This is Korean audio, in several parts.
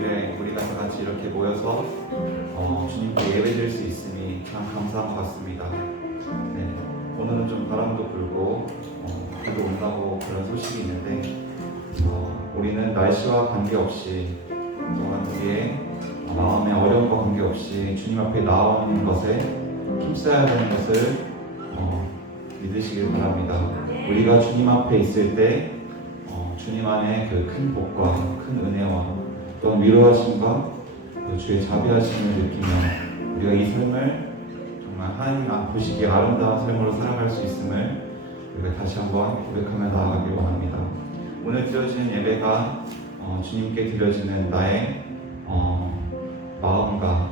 주일에 우리가 다 같이 이렇게 모여서 주님께 예배드릴 수 있으니 참 감사한 것 같습니다. 네, 오늘은 좀 바람도 불고 비도 온다고 그런 소식이 있는데 우리는 날씨와 관계없이 또한 우리의 마음의 어려움과 관계없이 주님 앞에 나오는 것에 힘써야 되는 것을 믿으시길 바랍니다. 우리가 주님 앞에 있을 때 주님 안에 그 큰 복과 큰 은혜와 또한 위로하심과 그 주의 자비하심을 느끼며 우리가 이 삶을 정말 하나님 보시기에 아름다운 삶으로 살아갈 수 있음을 우리가 다시 한번 고백하며 나아가길 원합니다. 오늘 드려지는 예배가 주님께 드려지는 나의 마음과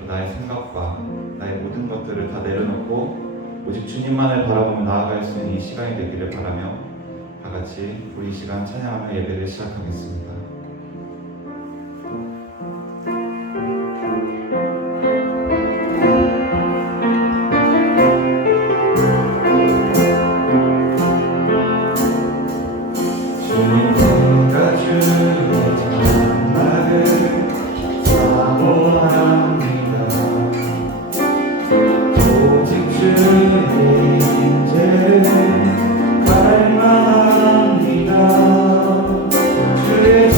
또 나의 생각과 나의 모든 것들을 다 내려놓고 오직 주님만을 바라보며 나아갈 수 있는 이 시간이 되기를 바라며 다 같이 우리 시간 찬양하며 예배를 시작하겠습니다. 주의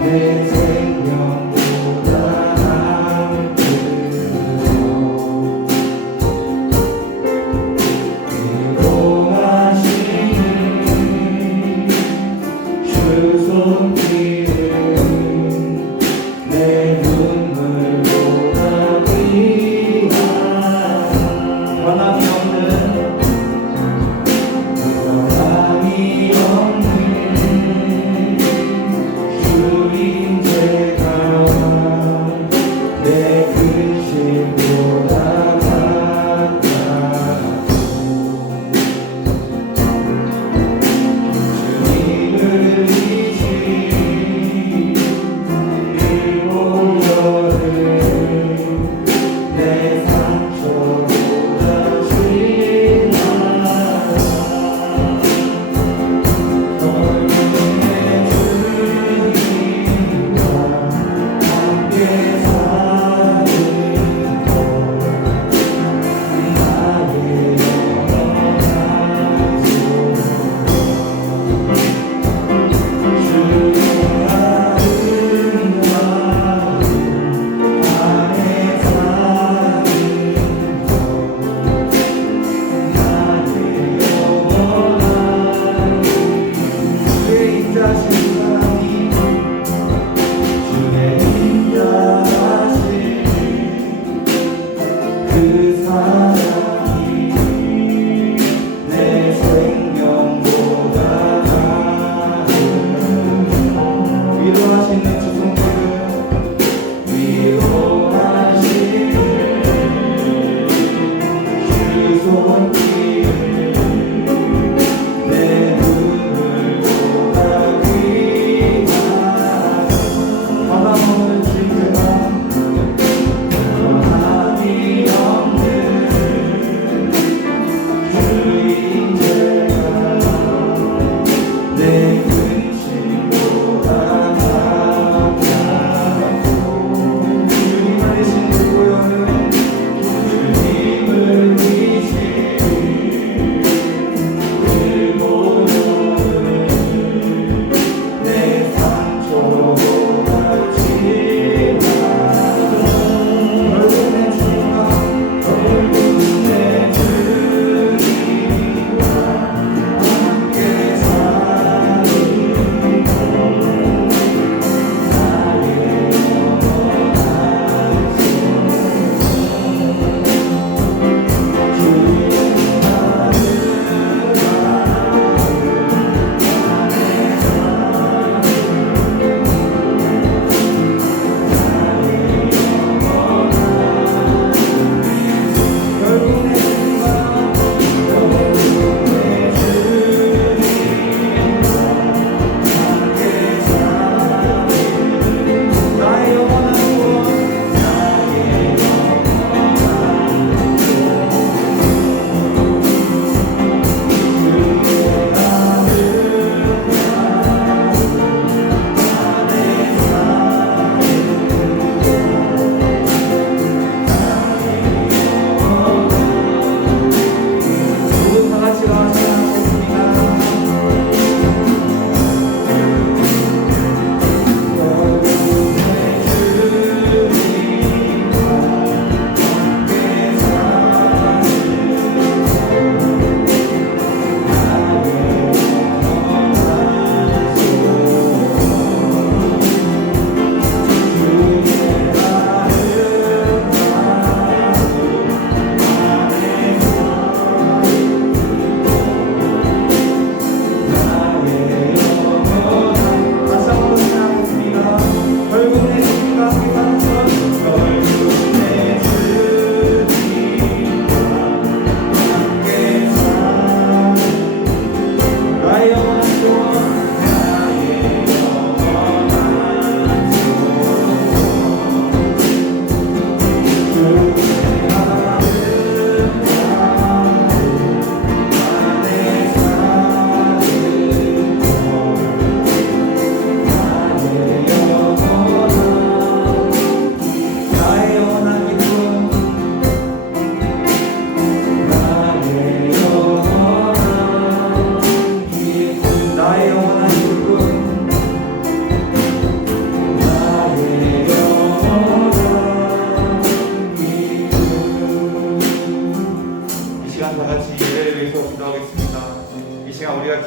내 생명보다 아무것도 이동하시는 주 손길은 내 눈물보다 귀한 변함이 없는 주인 제가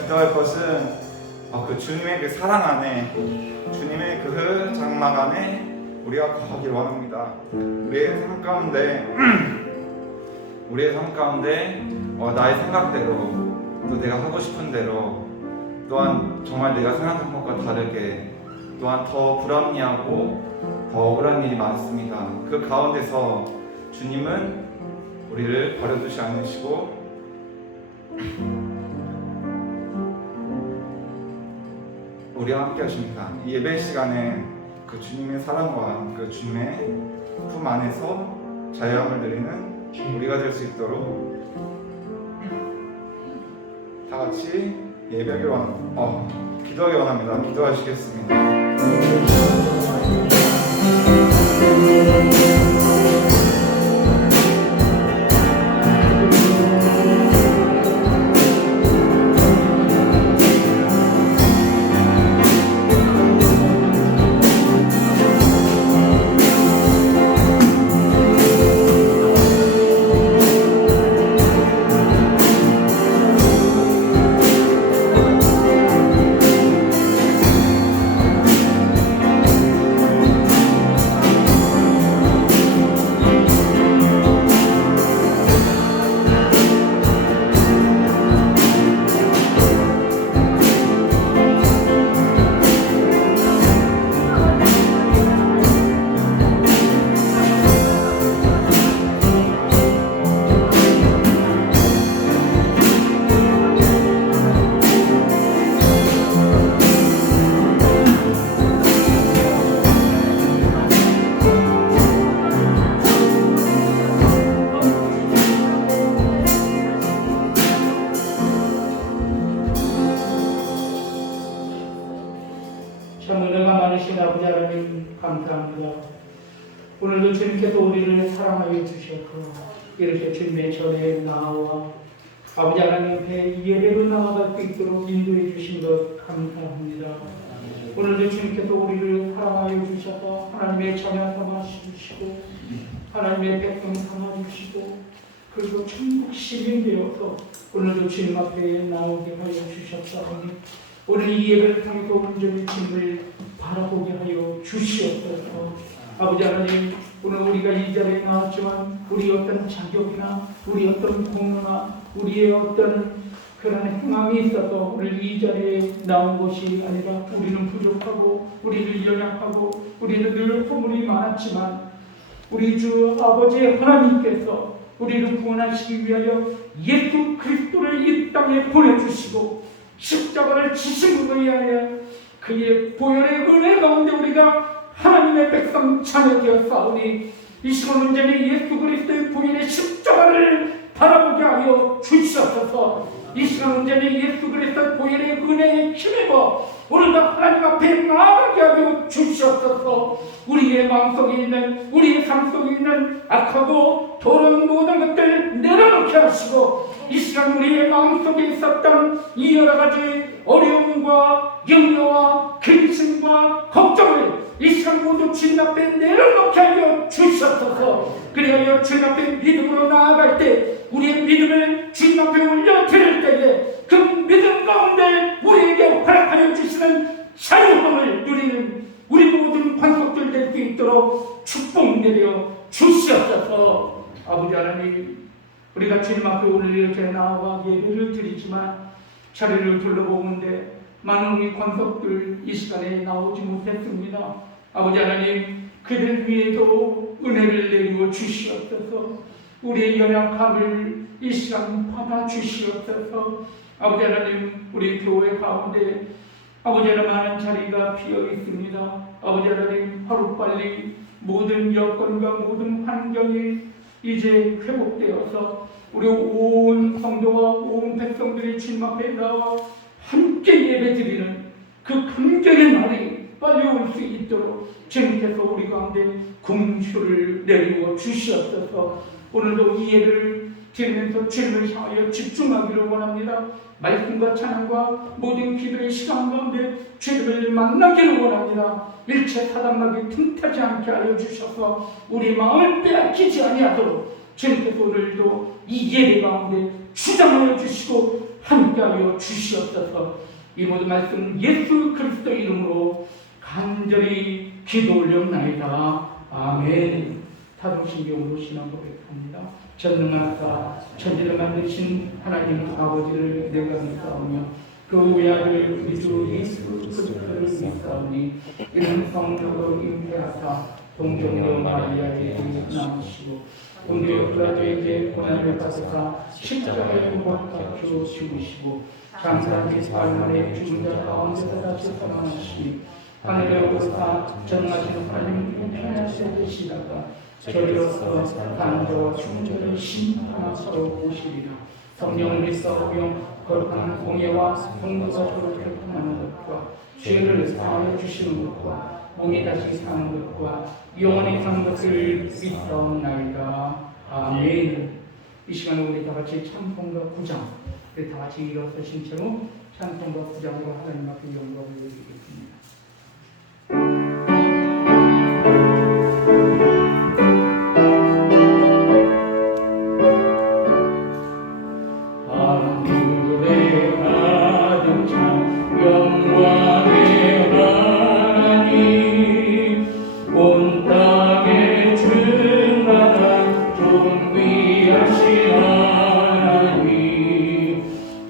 기도할 것은 그 주님의 그 사랑 안에, 주님의 그 장막 안에 우리가 거하길 원합니다. 우리의 삶 가운데 나의 생각대로, 또 내가 하고 싶은 대로, 또한 정말 내가 생각한 것과 다르게, 또한 더 불합리하고 더 억울한 일이 많습니다. 그 가운데서 주님은 우리를 버려두지 않으시고 우리와 함께 하십니다. 이 예배 시간에 그 주님의 사랑과 그 주님의 품 안에서 자유함을 누리는 우리가 될 수 있도록 다 같이 기도하기 원합니다. 기도하시겠습니다. 참 은혜가 많으신 아버지 하나님 감사합니다. 오늘도 주님께서 우리를 사랑하여 주셨고 이렇게 주님의 전에 나와 아버지 하나님 앞에 예배로 나아갈 수 있도록 인도해 주신 것 감사합니다. 오늘도 주님께서 우리를 사랑하여 주셔서 하나님의 자녀 삼아 주시고 하나님의 백성 삼아 주시고 그리고 천국 시민 되어서 오늘도 주님 앞에 나오게 하여 주셨사오니 오늘 이 예배를 통해서 온전히 주님을 바라보게 하여 주시옵소서. 아버지 하나님, 오늘 우리가 이 자리에 나왔지만 우리의 어떤 자격이나 우리의 어떤 공로나 우리의 어떤 그런 행함이 있어서 오늘 이 자리에 나온 것이 아니라 우리는 부족하고 우리는 연약하고 우리는 늘 허물이 많았지만 우리 주 아버지 하나님께서 우리를 구원하시기 위하여 예수 그리스도를 이 땅에 보내주시고 십자가를 지심으로 위하여 그의 보혈의 은혜 가운데 우리가 하나님의 백성 자녀 되었사오니 이 시간 온전히 예수 그리스도의 보혈의 십자가를 바라보게 하여 주시옵소서. 이 시간 온전히 예수 그리스도의 보혈의 은혜에 힘입어 오늘도 하나님 앞에 나아가게 하여 주시옵소서. 우리의 마음속에 있는 우리의 삶 속에 있는 악하고 더러운 모든 것들 내려놓게 하시고 이 시간 우리의 마음속에 있었던 이 여러 가지 어려움과 염려와 근심과 걱정을 이 시간 모두 주님 앞에 내려놓게 하여 주시옵소서. 그리하여 주님 앞에 믿음으로 나아갈 때 우리의 믿음을 주님 앞에 올려드릴 때에 그 믿음 가운데 우리에게 허락하여 주시는 자유함을 누리는 우리 모든 관속들 될 수 있도록 축복 내려 주시옵소서. 아버지 하나님, 우리가 주님 앞에 오늘 이렇게 나와 예배를 드리지만 자리를 둘러보는데 많은 우리 관속들 이 시간에 나오지 못했습니다. 아버지 하나님, 그들 위에도 은혜를 내리워 주시옵소서. 우리의 연약함을 이 시간 받아 주시옵소서. 아버지 하나님, 우리 교회 가운데 아버지 하나님 많은 자리가 비어 있습니다. 아버지 하나님, 하루빨리 모든 여건과 모든 환경이 이제 회복되어서 우리 온 성도와 온 백성들이 주님 앞에 나와 함께 예배드리는 그 감격의 날이 빨리 올 수 있도록 주님께서 우리 가운데 공수를 내리워 주시옵소서. 오늘도 이 예배를 드리면서 주님을 향하여 집중하기를 원합니다. 말씀과 찬양과 모든 기도의 시간 가운데 주님을 만나기를 원합니다. 일체 사단마귀 틈타지 않게 하여 주셔서 우리 마음을 빼앗기지 아니하도록 주님께서 오늘도 이 예배 가운데 주장하여 주시고 함께하여 주시옵소서. 이 모든 말씀 예수 그리스도 이름으로 간절히 기도 올려옵나이다. 아멘. 사도신경으로 신앙 고백합니다. 전능하사 천지를 만드신 하나님 아버지를 내가 믿사오며 그 외아들 우리 주 예수 그리스도를 믿사오니 이는 성령으로 임태하사 동정녀 마리아에게 낳으시고 본디오 빌라도에게 고난을 받으사 십자가에 못 박혀 죽으시고 장사한 지 사흘 만에 죽은 자 가운데서 다시 살아나시니 하늘에 오르사 전능하신 하나님 편하시게 되시다가 저리로서 사는 자와 죽은 자를 심판하시러 오시리라. 성령을 믿사오며 거룩한 공예와 성도가 서로 결핍하는 것과 죄를 사하여 주시는 것과 몸이 다시 사는 것과 영원히 사는 것을 믿사옵나이다. 아멘. 이 시간에 우리 다 같이 찬송가 9장 우리 다 같이 일어서신 채로 찬송가 9장으로 하나님 앞에 영광을 드리겠습니다.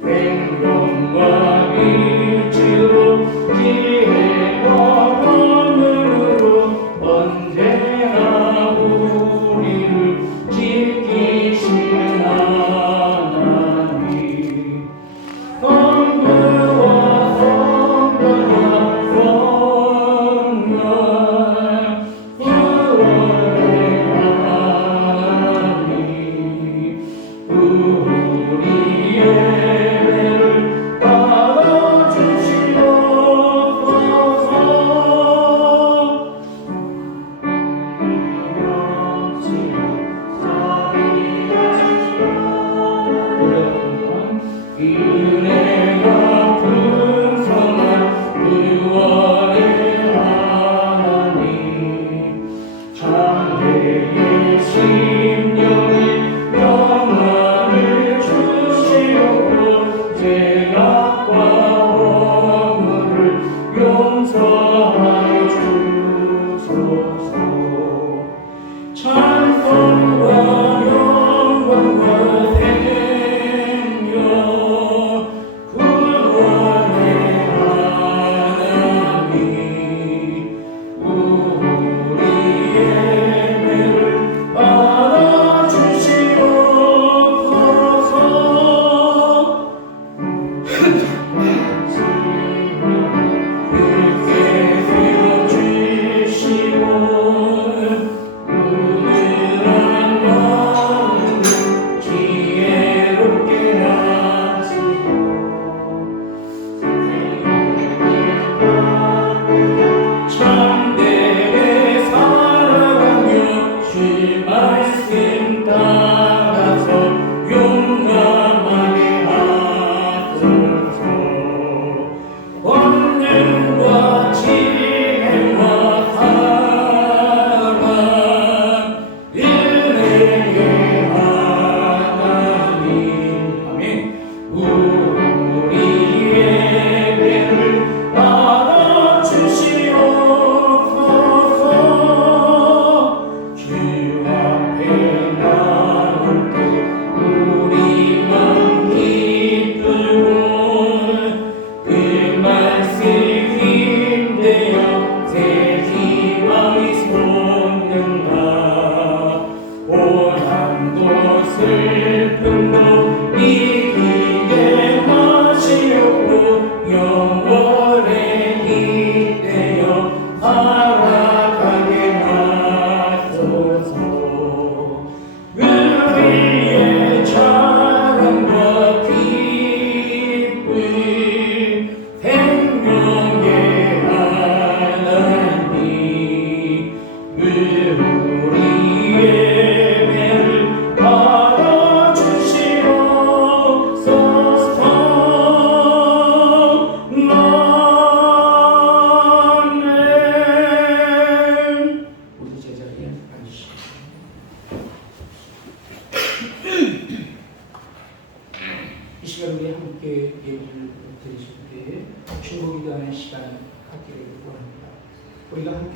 행동과 빛으로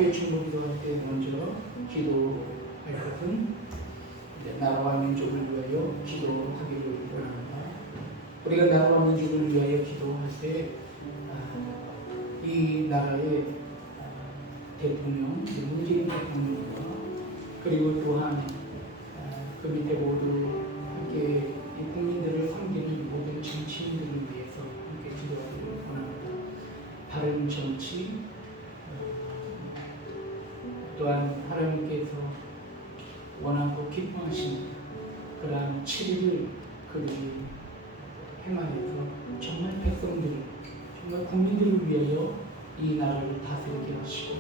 함께 중보기도할 때 먼저 기도할 것은 이제 나라와 민족을 위하여 기도하기를 원합니다. 우리가 나라와 민족을 위하여 기도할 때 이 나라의 대통령, 문재인 대통령과 그리고 또한 그 밑에 모두 함께 이 국민들을 섬기는 모든 정치인들을 위해서 함께 기도하기를 원합니다. 바른 정치, 또한 하나님께서 원하고 기뻐하시는 그러한 7일을 그들이 행하여서 정말 백성들을, 정말 국민들을 위하여 이 나라를 다스리게 하시고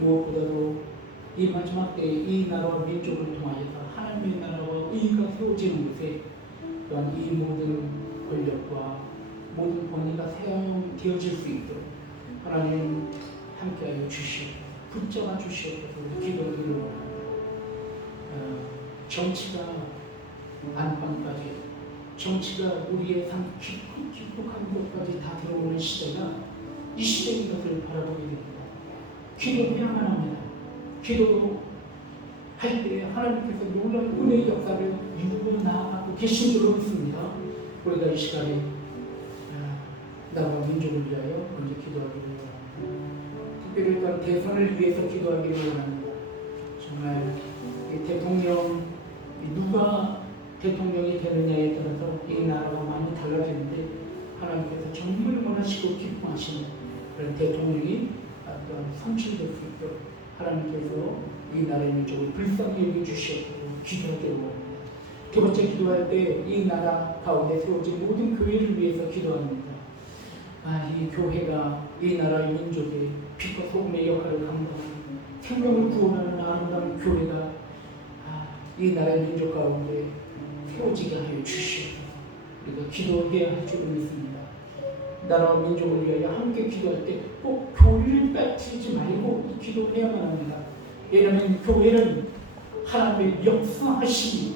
무엇보다도 이 마지막 때에 이 나라와 민족을 통하여서 하나님의 나라와 의가 세워지는 것에 또한 이 모든 권력과 모든 권위가 사용되어질 수 있도록 하나님 함께하여 주시옵소서, 붙잡아 주시옵소서 기도하기를 원합니다. 정치가 안방까지, 정치가 우리의 삶 깊숙한 곳까지 다 들어오는 시대가 이 시대인 것을 바라보게 됩니다. 기도해야만 합니다. 기도할 때 하나님께서 놀라운 은혜의 역사를 이루어 나아가고 계신 줄로 믿습니다. 우리가 이 시간에 나라와 민족을 위하여 먼저 기도하기를 원합니다. 특별히 또한 대선을 위해서 기도하기를 원합니다. 정말 이 대통령, 누가 대통령이 되느냐에 따라서 이 나라가 많이 달라지는데 하나님께서 정말 원하시고 기뻐하시는 그런 대통령이 또한 선출될 수 있도록 하나님께서 이 나라의 민족을 불쌍히 여겨주시옵소서 기도하기를 원합니다. 두 번째 기도할 때 이 나라 가운데 세워진 모든 교회를 위해서 기도합니다. 이 교회가 이 나라의 민족의 빛과 소금의 역할을 감당하는 생명을 구원하는 아름다운 교회가 이 나라의 민족 가운데 세워지게 하여 주시옵소서. 우리가 기도해야 할 줄을 믿습니다. 나라와 민족을 위하여 함께 기도할 때 꼭 교회를 빠뜨리지 말고 기도해야만 합니다. 왜냐하면 교회는 하나님의 역사하심이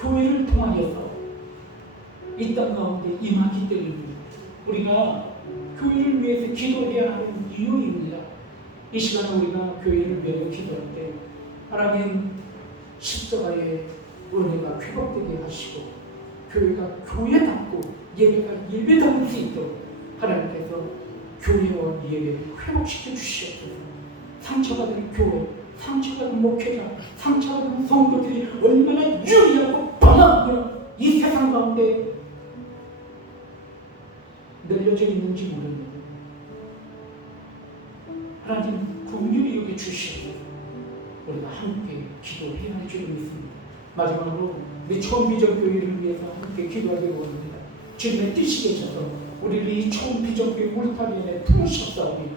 교회를 통하여서 이 땅 가운데 임하기 때문입니다. 우리가 교회를 위해서 기도해야 하는 이유입니다. 이 시간에 우리가 교회를 위하여 기도할 때 하나님 십자가의 은혜가 회복되게 하시고 교회가 교회답고 예배가 예배다울 수 있도록 하나님께서 교회와 예배를 회복시켜 주시옵소서. 상처받은 교회, 상처받은 목회자, 상처받은 성도들이 얼마나 유리하고 방황하며 이 세상 가운데 널려져 있는지 모릅니다. 하나님 긍휼히 여겨 주시옵소서. 우리가 함께 기도해야 할 줄 믿습니다. 마지막으로 우리 초음비전교회를 위해서 함께 기도하기를 원합니다. 주님의 뜻이 계셔서 우리를 이 초음비전교회 울타리에 부르셨사오니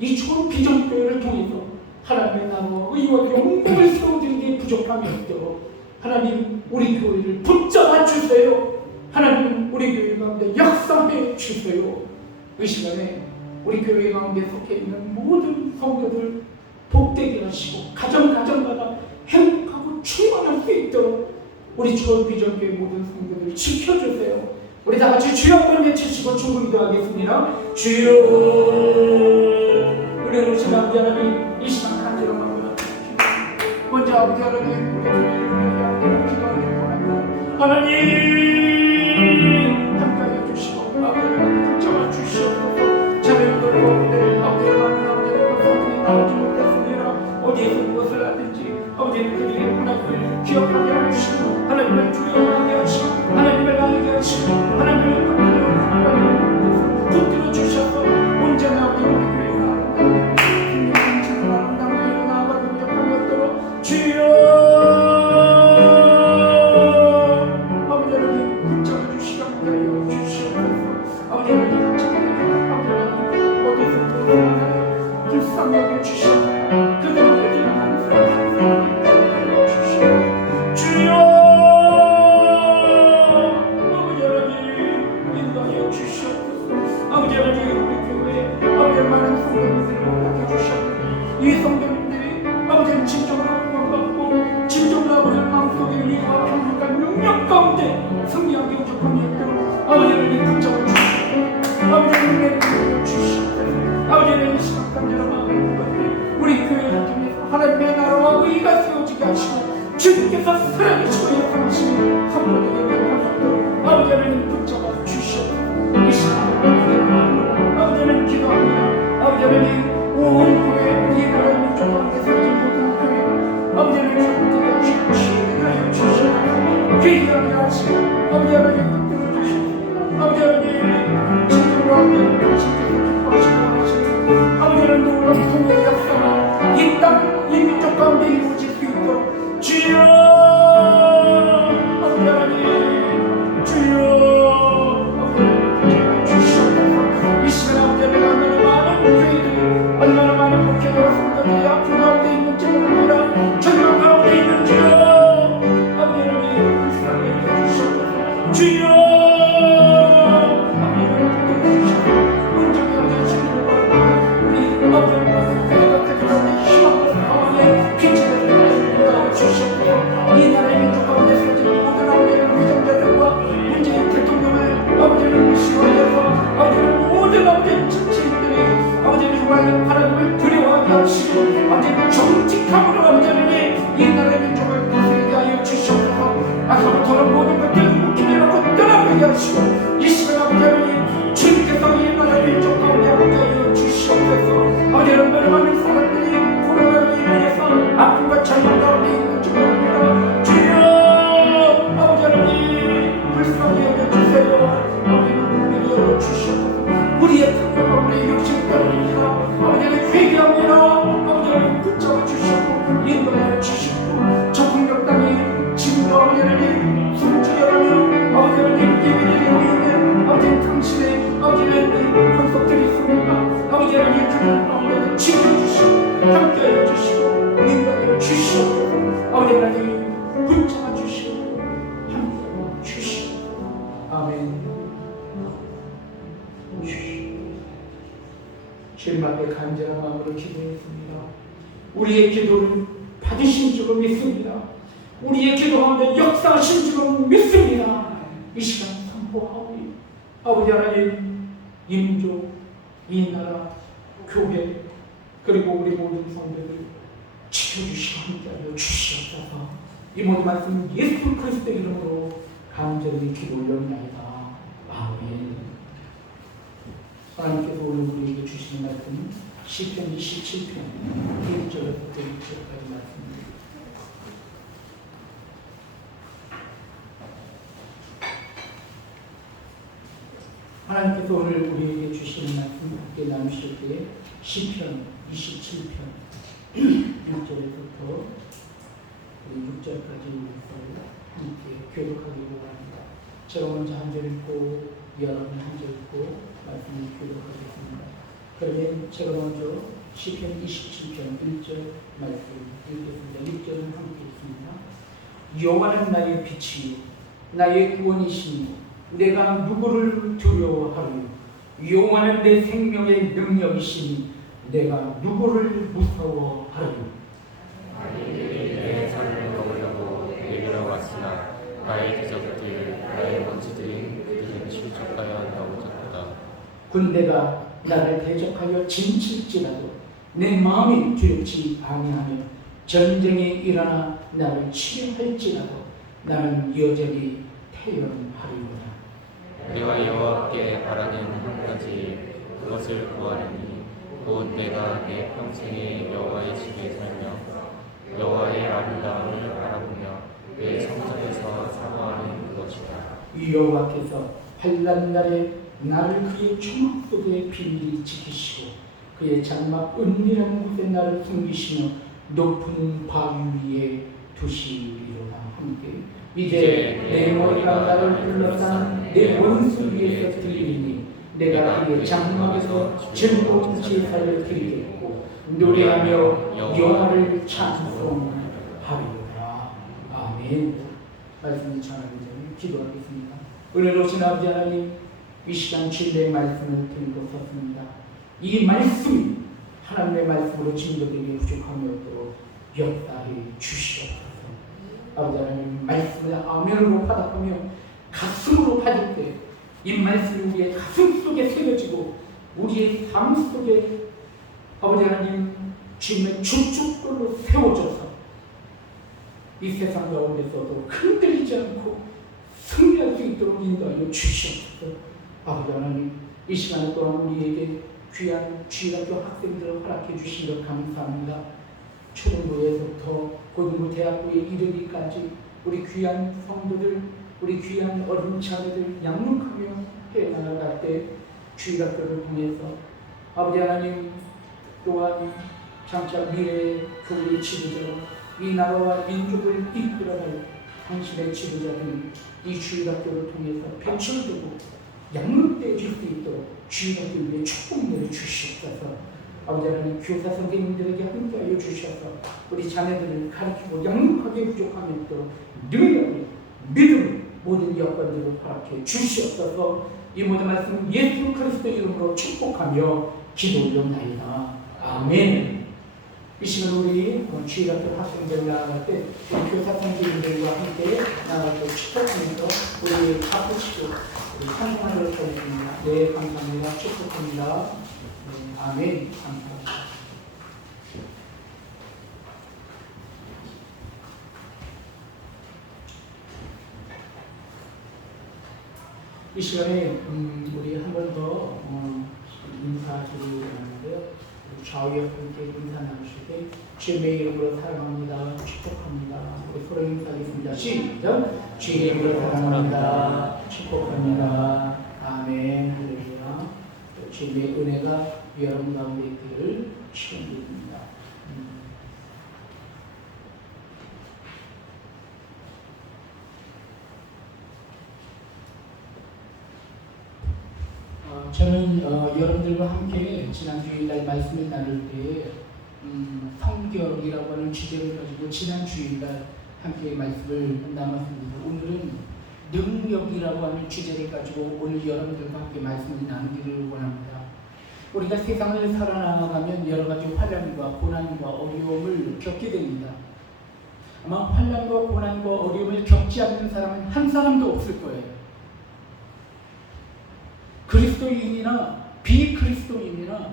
이 초음비전교회를 통해서 하나님의 나라와 의와 영광을 세워드리기에 부족함이 없도록 하나님 우리 교회를 붙잡아 주세요. 하나님 우리 교회 가운데 역사해 주세요. 이 시간에 우리 교회 가운데 속해 있는 모든 성도들 복되게 하시고 가정가정마다 행복하고 충만할 수 있도록 우리 초음비전교회 모든 성도들 지켜주세요. 우리 다 같이 주여 한번 외치시고 충분히도 하겠습니다. 주여. 은혜로우신 아버지 하나님, 이 시간 간절함합니다. 먼저 아버지 하나님, 우리 주님을 기도하기를 원합니다. 하나님 함께하여 주시고 아버지 하나님 붙잡아 주시옵소서. 자녀들 가운데 아버지 하나님 성령이 나오지 못했습니다. 어디에서 무엇을 하든지 아버지는 그들의 하나님을 기억하게 하시고 하나님을 두려워하게 하시고 하나님을 알게 하시고 하나님을 붙들어 주셔서 언제나 우리 교회가 분명한 진을 아름다운 나아가기 부족함이었도록 주여 아버지 하나님 붙잡아 주시기 하여 주시옵소서. 아버지 하나님 어디서 무엇을 불쌍히 여겨 주셔서 그들을 이 성도님들이 아버지는 진정으로 구원받고 진정으로 아버지의 마음속에 위로와 평안과 능력 가운데 승리하기 부족함이었도록 아버지는 붙잡아 주시고 아버지는 내 주시고 아버지는 이 시간 간절함 머리가 세워지게 하시고 주님께서 사랑이시고 역사하시는 성도들에게 감사도 아버지 하나님 붙잡아 주시옵소서. 이 시간 아버지 하나님 기도합니다. 아버지 하나님 온 교회 우리 나라 민족 가운데 세워진 모든 교회 아버지 하나님 성도들에게 주시옵소서. 회개하게 하시고 아버지 하나님 붙들어 주시옵소서. 아버지 하나님 진정 가운데 아버지 하나님 놀라운 통의 역사가 이 땅, 이 민족 가운데 이루어질 수 있도록 주여 아버지 하나님 주여 아버지 주시옵소서. 이 시간 아버지 하나님 얼마나 많은 교회들이 얼마나 많은 목회자와 성도들이 아픔 가운데 있는지 모릅니다. 절망 가운데 있는 주여 아버지 하나님 불쌍히 여겨주시옵소서. 주여 이 나라의 민족 가운데 세워진 모든 아버지의 위정자들과 문재인 대통령을 아버지를 시원해서 아버지를 모든 아버지의 정치인들이 아버지를 정말 하나님을 두려워하게 하시고 아버지의 정직함으로 아버지를 이 나라의 민족을 다스리게 하여 주시옵소서. 아까부터는 모든 것들을 묵히려고 떠나버리게 하시고 이 시간 아버지를 주님께서 이 나라의 민족 가운데 함께 하여 주시옵소서. 아버지는 많은 사람들이 코로나로 인하여서 아픔과 절망 가운데 있는 줄 압니다. 주여 아버지 하나님 불쌍히 여겨주세요. 아버지는 우리를 열어주시옵소서. 우리의 탕과 가운데 욕심 때문입니다. 아버지는 회개합니다. 아버지 하나님 붙잡아 주시고 인도하여 주시고 저 공격 땅이 지금도 아버지 하나님 숨죽여가며 아버지 하나님 예배드리고 있는 아버지 당신의 아버지는 권속들이 있습니다. 아버지 하나님 그들 가운데 지켜주시고 함께하여 주시고 인도하여 주시옵소서. 아버지 하나님 붙잡아 주시고 함께하여 주시옵소서. 아멘. 주님 앞에 간절한 마음으로 기도했습니다. 우리의 기도를 받으신 줄로 믿습니다. 우리의 기도 가운데 역사하신 줄로 믿습니다. 이 시간 선포하오니 아버지 하나님 이 민족, 이 나라, 교회 그리고 우리 모든 성도들 지켜주시고 함께하여 주시옵소서. 이 모든 말씀 예수 그리스도의 이름으로 간절히 기도 올려옵나이다. 아멘. 하나님께서 오늘 우리에게 주시는 말씀은 시편 27편 1절부터 6절까지 말씀입니다. 하나님께서 오늘 우리에게 주시는 말씀 함께 나누실 때에 시편 27편 1절부터 6절까지 함께 교독하기로 합니다. 제가 먼저 한 절 읽고 여러분이 한 절 읽고 말씀을 교독하겠습니다. 그러면 제가 먼저 시편 27편 1절 말씀 읽겠습니다. 1절은 함께 읽습니다. 여호와는 나의 빛이요 나의 구원이시니 내가 누구를 두려워하리요. 여호와는 내 생명의 능력이시니 내가 누구를 무서워하리요. 내 삶을 먹으려고 내리러 왔으나 나의 기적들 나의 먼지들이 그들을 실족하여 한다고 졌다. 군대가 나를 대적하여 진칠지라도 내 마음이 두렵지 아니하며 전쟁이 일어나 나를 치료할지라도 나는 여전히 태연하리로다. 우리와 여호와께 바라는 한 가지 그것을 구하리니 곧 내가 내 평생에 여호와의 집에 살며 여호와의 아름다움을 바라보며 내 성전에서 사모하는 그것이다. 여호와께서 환난 날에 나를 그의 초막 속에 비밀히 지키시고 그의 장막 은밀한 곳에 나를 숨기시며 높은 바위 위에 두시리로다. 함께 이제 내 머리가 나를 둘러싼 내 원수 위에서 들리니 내가 그의 장막에서 즐거운 제사를 드리겠고 노래하며 여호와를 찬송하리로다. 아멘. 말씀을 전하기 전에 기도하겠습니다. 은혜로우신 아버지 하나님, 이 시간 주님의 말씀을 들고 섰습니다. 이 말씀이 하나님의 말씀으로 증거되기 부족함이 없도록 역사해 주시옵소서. 아버지 하나님, 말씀을 아멘으로 받아가며 가슴으로 받을 때 이 말씀이 우리의 가슴 속에 새겨지고 우리의 삶 속에 아버지 하나님 주님의 주축돌로 세워져서 이 세상 가운데서도 흔들리지 않고 승리할 수 있도록 인도하여 주시옵소서. 아버지 하나님, 이 시간 동안 우리에게 귀한 주일학교 학생들을 허락해 주신 것 감사합니다. 초등부에서부터 고등부 대학부에 이르기까지 우리 귀한 성도들, 우리 귀한 어린 자녀들 양육하며 해나갈 때 주일학교를 통해서 아버지 하나님 또한 장차 미래의 교회의 지도자로 이 나라와 민족을 이끌어갈 당신의 지도자들이 이 주일학교를 통해서 배출되고 양육되어질 수 있도록 주일학교에 축복을 주시옵소서. 아버지 하나님, 교사 선생님들에게 함께하여 주셔서 우리 자녀들을 가르치고 양육하기에 부족함이 없도록 능력을, 믿음, 모든 여건들을 허락해 주시옵소서. 이 모든 말씀 예수 그리스도 이름으로 축복하며 기도 올려옵나이다. 아멘. 이 시간 우리 주일학교 학생들 나아갈 때 우리 교사 선생님들과 함께 나아갈 때 축복하면서 우리 바쁘시고 우리 찬송하도록 하겠습니다. 네, 감사합니다. 축복합니다. 네, 아멘. 감사합니다. 이 시간에 우리 한 번 더 인사드리고 하는데요. 좌우에 함께 인사 나누실 때 주님의 이름으로 사랑합니다. 축복합니다. 우리 서로 인사하겠습니다. 시작! 주님의 이름으로 사랑합니다. 축복합니다. 아멘. 할렐루야. 주님의 은혜가 여러분 가운데 있기를 축원드립니다. 저는 여러분들과 함께 지난 주일날 말씀을 나눌 때 성경이라고 하는 주제를 가지고 지난 주일날 함께 말씀을 나눴습니다. 오늘은 능력이라고 하는 주제를 가지고 오늘 여러분들과 함께 말씀을 나누기를 원합니다. 우리가 세상을 살아나가면 여러 가지 환난과 고난과 어려움을 겪게 됩니다. 아마 환난과 고난과 어려움을 겪지 않는 사람은 한 사람도 없을 거예요. 그리스도인이나 비그리스도인이나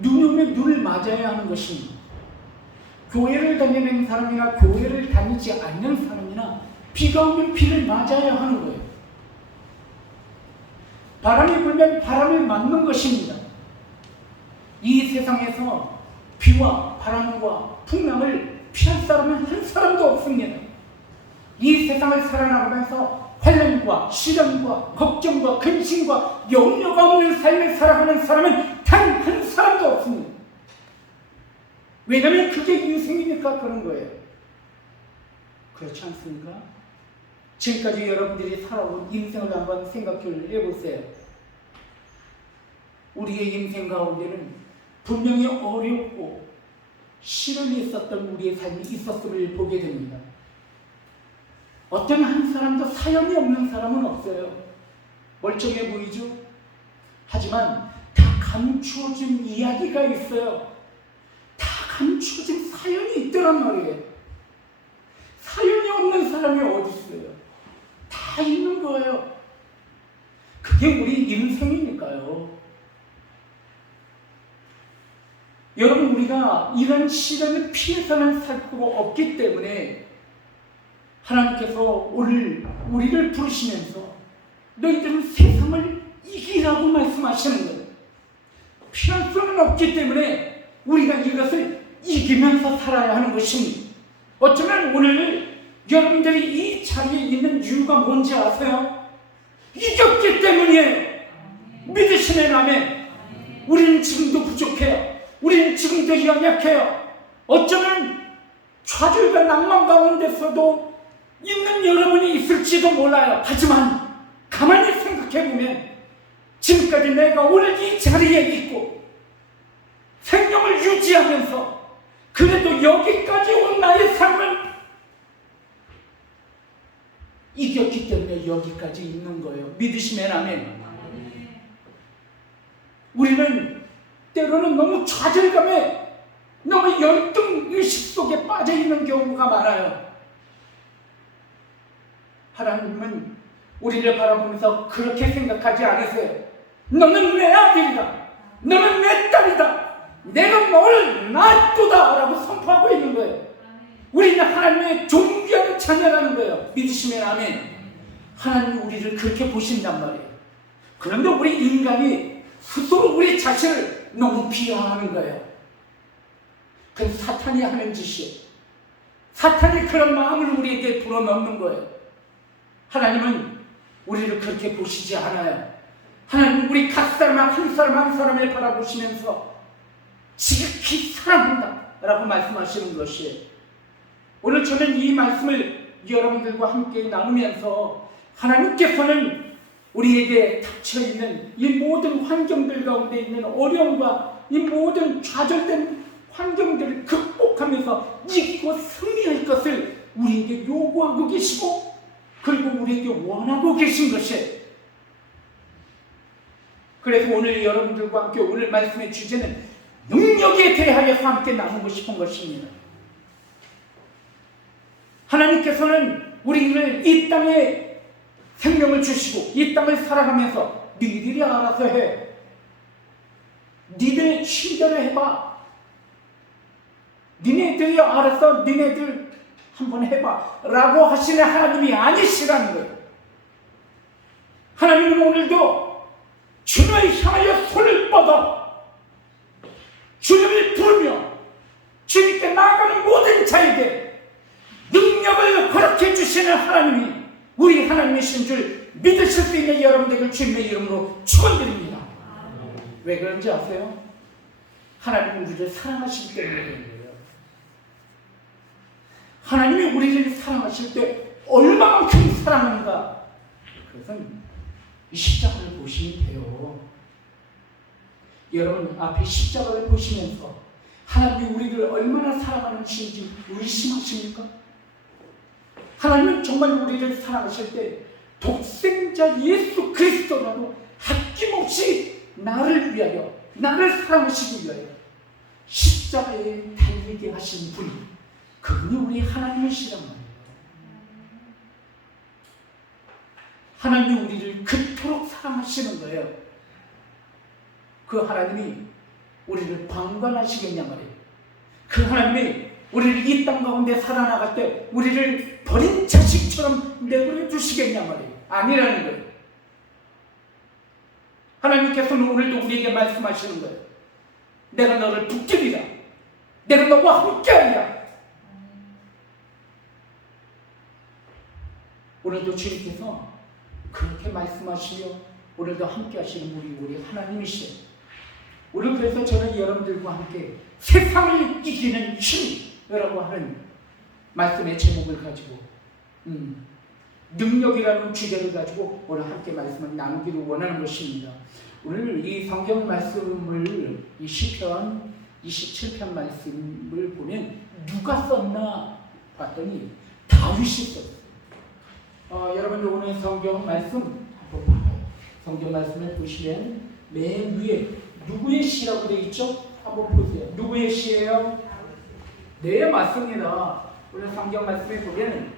눈오면 눈을 맞아야 하는 것입니다. 교회를 다니는 사람이나 교회를 다니지 않는 사람이나 비가 오면 비를 맞아야 하는 거예요. 바람이 불면 바람을 맞는 것입니다. 이 세상에서 비와 바람과 풍랑을 피할 사람은 한 사람도 없습니다. 이 세상을 살아나가면서 환난과 시련과 걱정과 근심과 염려가 없는 삶을 살아가는 사람은 단 한 사람도 없습니다. 왜냐하면 그게 인생이니까 그런 거예요. 그렇지 않습니까? 지금까지 여러분들이 살아온 인생을 한번 생각해 보세요. 우리의 인생 가운데는 분명히 어렵고 시련이 있었던 우리의 삶이 있었음을 보게 됩니다. 어떤 한 사람도 사연이 없는 사람은 없어요. 멀쩡해 보이죠? 하지만 다 감추어진 이야기가 있어요. 다 감추어진 사연이 있더란 말이에요. 사연이 없는 사람이 어디 있어요? 다 있는 거예요. 그게 우리 인생이니까요. 여러분, 우리가 이런 시련을 피해서는 살 수가 없기 때문에 하나님께서 오늘 우리를 부르시면서 너희들은 세상을 이기라고 말씀하시는 거예요. 피할 수는 없기 때문에 우리가 이것을 이기면서 살아야 하는 것입니다. 어쩌면 오늘 여러분들이 이 자리에 있는 이유가 뭔지 아세요? 이겼기 때문이에요. 믿으시면 아멘. 우리는 지금도 부족해요. 우리는 지금도 연약해요. 어쩌면 좌절과 낭만 가운데서도 있는 여러분이 있을지도 몰라요. 하지만 가만히 생각해보면 지금까지 내가 오늘 이 자리에 있고 생명을 유지하면서 그래도 여기까지 온 나의 삶은 이겼기 때문에 여기까지 있는 거예요. 믿으시면 아멘. 우리는 때로는 너무 좌절감에 너무 열등의식 속에 빠져있는 경우가 많아요. 하나님은 우리를 바라보면서 그렇게 생각하지 않으세요. 너는 내 아들이다. 너는 내 딸이다. 내가 너를 낳았도다 라고 선포하고 있는 거예요. 우리는 하나님의 존귀한 자녀라는 거예요. 믿으시면 아멘. 하나님이 우리를 그렇게 보신단 말이에요. 그런데 우리 인간이 스스로 우리 자신을 너무 비하하는 거예요. 그건 사탄이 하는 짓이에요. 사탄이 그런 마음을 우리에게 불어넣는 거예요. 하나님은 우리를 그렇게 보시지 않아요. 하나님은 우리 각 사람 한 사람 한 사람을 바라보시면서 지극히 사랑한다 라고 말씀하시는 것이에요. 오늘 저는 이 말씀을 여러분들과 함께 나누면서 하나님께서는 우리에게 닥쳐있는 이 모든 환경들 가운데 있는 어려움과 이 모든 좌절된 환경들을 극복하면서 이기고 승리할 것을 우리에게 요구하고 계시고 그리고 우리에게 원하고 계신 것이에요. 그래서 오늘 여러분들과 함께 오늘 말씀의 주제는 능력에 대하여서 함께 나누고 싶은 것입니다. 하나님께서는 우리를 이 땅에 생명을 주시고 이 땅을 살아가면서 니들이 알아서 해. 니들 신대로 해봐. 니네들이 알아서 니네들 한번 해봐 라고 하시는 하나님이 아니시라는 거예요. 하나님은 오늘도 주님을 향하여 손을 뻗어 주님을 부르며 주님께 나아가는 모든 자에게 능력을 허락해 주시는 하나님이 우리 하나님이신 줄 믿으실 수 있는 여러분들을 주님의 이름으로 축원드립니다. 왜 그런지 아세요? 하나님은 우리를 사랑하시기 때문에 그런 거예요. 하나님이 우리를 사랑하실 때 얼마만큼 사랑하는가? 그것은 이 십자가를 보시면 돼요. 여러분 앞에 십자가를 보시면서 하나님이 우리를 얼마나 사랑하는지 의심하십니까? 하나님은 정말 우리를 사랑하실 때 독생자 예수 그리스도라도 아낌없이 나를 위하여 나를 사랑하시기 위하여 십자가에 달리게 하신 분이 그분이 우리 하나님이시란 말이에요. 하나님이 우리를 그토록 사랑하시는 거예요. 그 하나님이 우리를 방관하시겠냐 말이에요. 그 하나님이 우리를 이 땅 가운데 살아나갈 때 우리를 버린 자식처럼 내버려 두시겠냐 말이에요. 아니라는 거예요. 하나님께서는 오늘도 우리에게 말씀하시는 거예요. 내가 너를 붙들리라. 내가 너와 함께하리라. 오늘도 주님께서 그렇게 말씀하시며 오늘도 함께 하시는 우리 하나님이시에요. 오늘 그래서 저는 여러분들과 함께 세상을 이기는 힘이라고 하는 말씀의 제목을 가지고 능력이라는 주제를 가지고 오늘 함께 말씀을 나누기를 원하는 것입니다. 오늘 이 성경 말씀을 이 시편 27편 말씀을 보면 누가 썼나 봤더니 다윗이 썼어요. 여러분 오늘 성경 말씀 한번 봐요. 성경 말씀을 보시면 맨 위에 누구의 시라고 되어 있죠? 한번 보세요. 누구의 시예요? 네, 맞습니다. 오늘 성경 말씀에 보면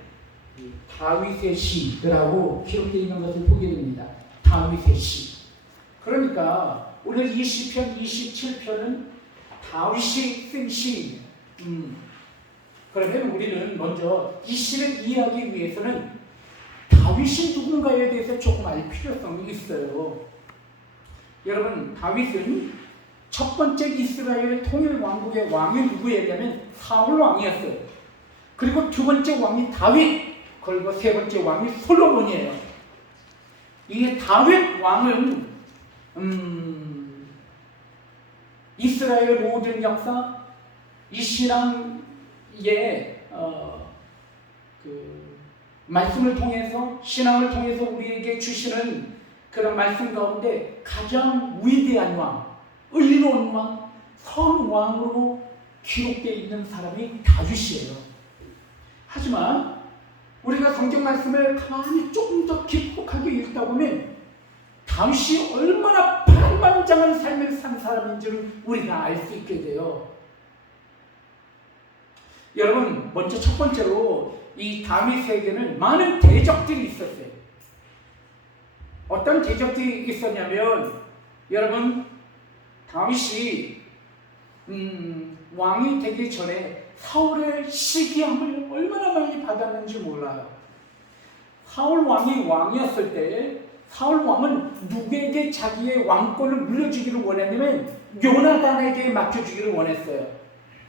다윗의 시라고 기록되어 있는 것을 보게 됩니다. 다윗의 시. 그러니까 오늘 이 시편 27편은 다윗이 쓴 시입니다. 그러면 우리는 먼저 이 시를 이해하기 위해서는 다윗이 누군가에 대해서 조금 알 필요성이 있어요. 여러분, 다윗은 첫 번째 이스라엘 통일 왕국의 왕이 누구였냐면 사울 왕이었어요. 그리고 두 번째 왕이 다윗, 그리고 세 번째 왕이 솔로몬이에요. 이 다윗 왕은 이스라엘 모든 역사, 이 신앙의 말씀을 통해서 신앙을 통해서 우리에게 주시는 그런 말씀 가운데 가장 위대한 왕, 의로운 왕, 선왕으로 기록되어 있는 사람이 다윗이에요. 하지만 우리가 성경 말씀을 가만히 조금 더 깊숙하게 읽다 보면 다윗이 얼마나 파란만장한 삶을 산 사람인지를 우리가 알 수 있게 돼요. 여러분, 먼저 첫 번째로 이 다윗에게는 많은 대적들이 있었어요. 어떤 대적들이 있었냐면, 여러분, 다윗이 왕이 되기 전에 사울의 시기함을 얼마나 많이 받았는지 몰라요. 사울 왕이 왕이었을 때 사울 왕은 누구에게 자기의 왕권을 물려주기를 원했냐면 요나단에게 맡겨주기를 원했어요.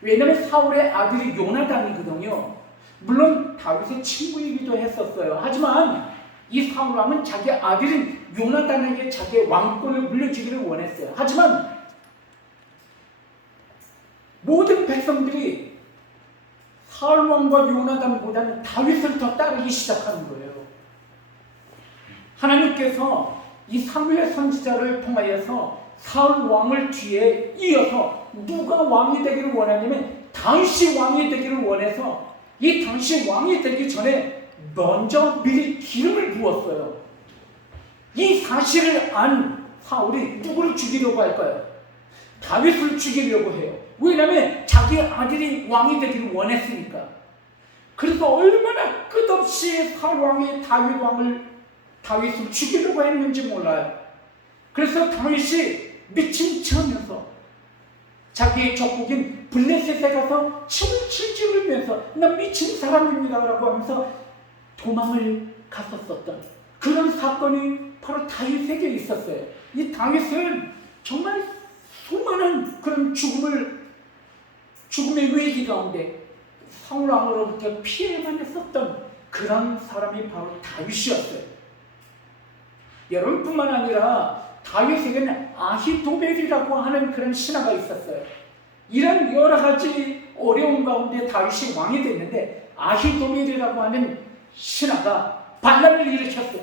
왜냐하면 사울의 아들이 요나단이거든요. 물론 다윗의 친구이기도 했었어요. 하지만 이 사울 왕은 자기 아들인 요나단에게 자기의 왕권을 물려주기를 원했어요. 하지만 모든 백성들이 사울 왕과 요나단보다는 다윗을 더 따르기 시작하는 거예요. 하나님께서 이 사무엘 선지자를 통하여서 사울 왕을 뒤에 이어서 누가 왕이 되기를 원하냐면 다윗이 왕이 되기를 원해서 이 다윗이 왕이 되기 전에 먼저 미리 기름을 부었어요. 이 사실을 안 사울이 누구를 죽이려고 할까요? 다윗을 죽이려고 해요. 왜냐하면 자기 아들이 왕이 되기를 원했으니까. 그래서 얼마나 끝없이 사울 왕이 다윗을 죽이려고 했는지 몰라요. 그래서 다윗이 미친 척하면서 자기의 적국인 블레셋에 가서 춤을 칠줄 울면서 나 미친 사람입니다 라고 하면서 도망을 갔었던 그런 사건이 바로 다윗에게 있었어요. 이 다윗은 정말 수많은 그런 죽음의 위기 가운데 사울 왕으로부터 피해만 했었던 그런 사람이 바로 다윗이었어요. 여러분뿐만 아니라 다윗에게는 아히도벨이라고 하는 그런 신하가 있었어요. 이런 여러 가지 어려운 가운데 다윗이 왕이 됐는데 아히도벨이라고 하는 신하가 반란을 일으켰어요.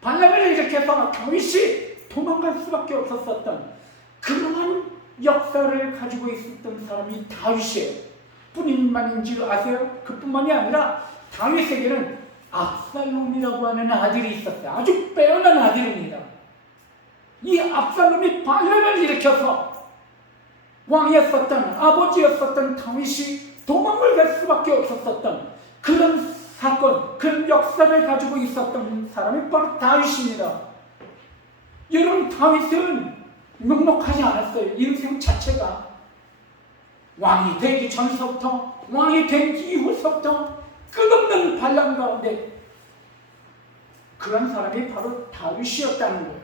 반란을 일으켜서 다윗이 도망갈 수밖에 없었던 그러한 역사를 가지고 있었던 사람이 다윗이에요. 뿐인만인지 아세요? 그뿐만이 아니라 다윗에게는 압살롬이라고 하는 아들이 있었어요. 아주 빼어난 아들입니다. 이 압살롬이 반란을 일으켜서 왕이었었던 아버지였었던 다윗이 도망을 갈 수밖에 없었던 그런 사건, 그런 역사를 가지고 있었던 사람이 바로 다윗입니다. 여러분, 다윗은 넉넉하지 않았어요. 인생 자체가 왕이 되기 전서부터 왕이 된 이후서부터 끝없는 반란 가운데 그런 사람이 바로 다윗이었다는 거예요.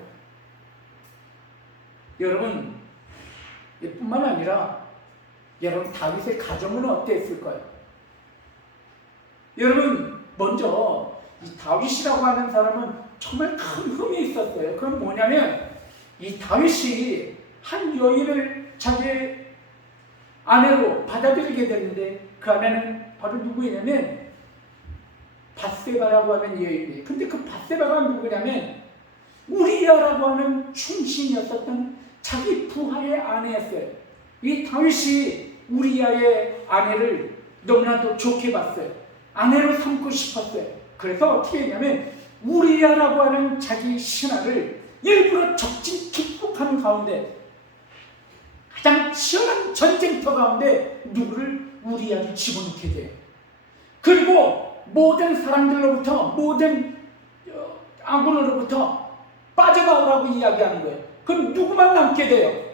여러분, 이뿐만 아니라 여러분 다윗의 가정은 어땠을까요? 여러분, 먼저 이 다윗이라고 하는 사람은 정말 큰 흠이 있었어요. 그건 뭐냐면 이 다윗이 한 여인을 자기의 아내로 받아들이게 됐는데 그 아내는 바로 누구냐면 밧세바라고 하는 여인이에요. 근데 그 밧세바가 누구냐면 우리야라고 하는 충신이었었던 자기 부하의 아내였어요. 이 다윗이 우리야의 아내를 너무나도 좋게 봤어요. 아내로 삼고 싶었어요. 그래서 어떻게 했냐면 우리야라고 하는 자기 신하를 일부러 적진 축복하는 가운데 가장 치열한 전쟁터 가운데 누구를 우리야를 집어넣게 돼요. 그리고 모든 사람들로부터 모든 아군으로부터 빠져나오라고 이야기하는 거예요. 그럼 누구만 남게 돼요?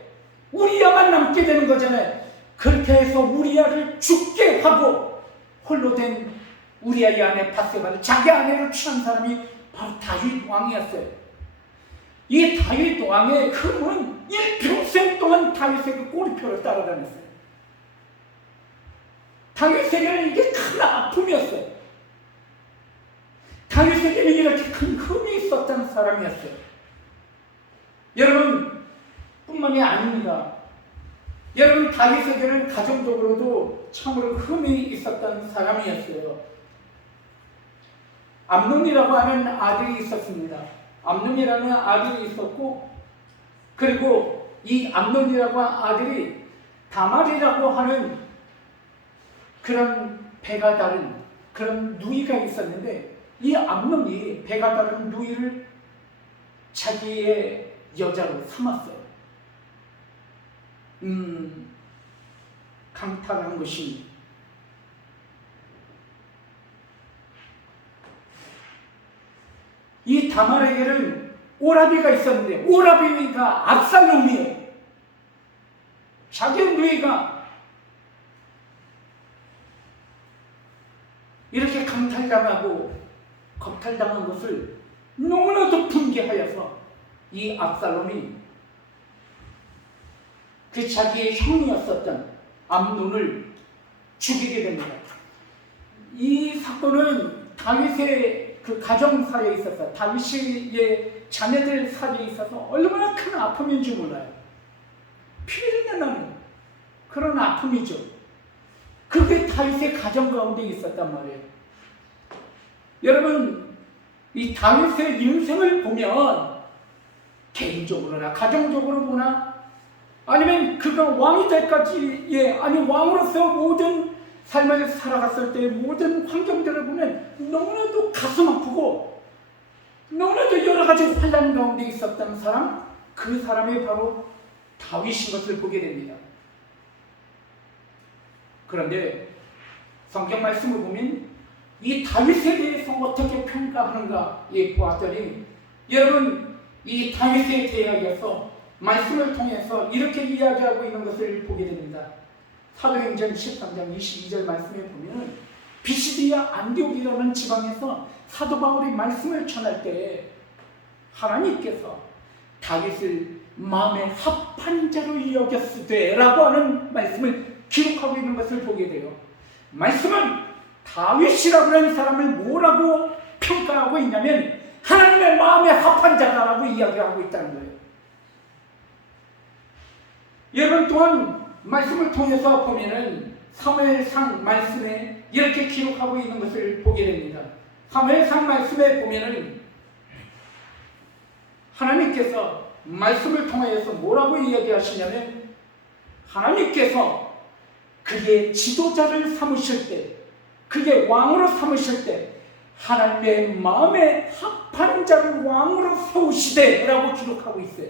우리야만 남게 되는 거잖아요. 그렇게 해서 우리야를 죽게 하고 홀로 된 우리야의 아내 밧세바를 자기 아내로 취한 사람이 바로 다윗 왕이었어요. 이 다윗 왕의 흠은 일평생 동안 다윗에게 꼬리표를 따라다녔어요. 다윗에게는 이게 큰 아픔이었어요. 다윗에게는 이렇게 큰 흠이 있었던 사람이었어요. 여러분 뿐만이 아닙니다. 여러분 다윗에게는 가정적으로도 참으로 흠이 있었던 사람이었어요. 암논이라고 하는 아들이 있었습니다. 암논이라는 아들이 있었고 그리고 이 암논이라고 하는 아들이 다말이라고 하는 그런 배가 다른 그런 누이가 있었는데 이 암논이 배가 다른 누이를 자기의 여자로 삼았어요. 강탈한 것입니다. 이 다말에게는 오라비가 있었는데 오라비가 압살롬이에요. 자기 누이가 살해당하고 겁탈당한 것을 너무나도 분개하여서 이 압살롬이 그 자기의 형이었었던 암논을 죽이게 됩니다. 이 사건은 다윗의 그 가정사에 있어서 다윗의 자녀들 사이에 있어서 얼마나 큰 아픔인지 몰라요. 피를 나는 그런 아픔이죠. 그게 다윗의 가정 가운데 있었단 말이에요. 여러분, 이 다윗의 인생을 보면 개인적으로나 가정적으로 보나 아니면 그가 왕이 될까지 아니 왕으로서 모든 삶을 살아갔을 때 모든 환경들을 보면 너무나도 가슴 아프고 너무나도 여러 가지 환란 가운데 있었던 사람, 그 사람이 바로 다윗인 것을 보게 됩니다. 그런데 성경 말씀을 보면 이 다윗에 대해서 어떻게 평가하는가 보았더니 여러분, 이 다윗에 대하여서 말씀을 통해서 이렇게 이야기하고 있는 것을 보게 됩니다. 사도행전 13장 22절 말씀에 보면 비시디아 안디옥이라는 지방에서 사도 바울이 말씀을 전할 때 하나님께서 다윗을 마음에 합한 자로 여겼으되 라고 하는 말씀을 기록하고 있는 것을 보게 돼요. 말씀은 다윗이라고 하는 사람을 뭐라고 평가하고 있냐면 하나님의 마음에 합한 자다라고 이야기하고 있다는 거예요. 여러분 또한 말씀을 통해서 보면은 사무엘상 말씀에 이렇게 기록하고 있는 것을 보게 됩니다. 사무엘상 말씀에 보면은 하나님께서 말씀을 통해서 뭐라고 이야기하시냐면 하나님께서 그의 지도자를 삼으실 때, 그의 왕으로 삼으실 때 하나님의 마음에 합한 자를 왕으로 세우시되 라고 기록하고 있어요.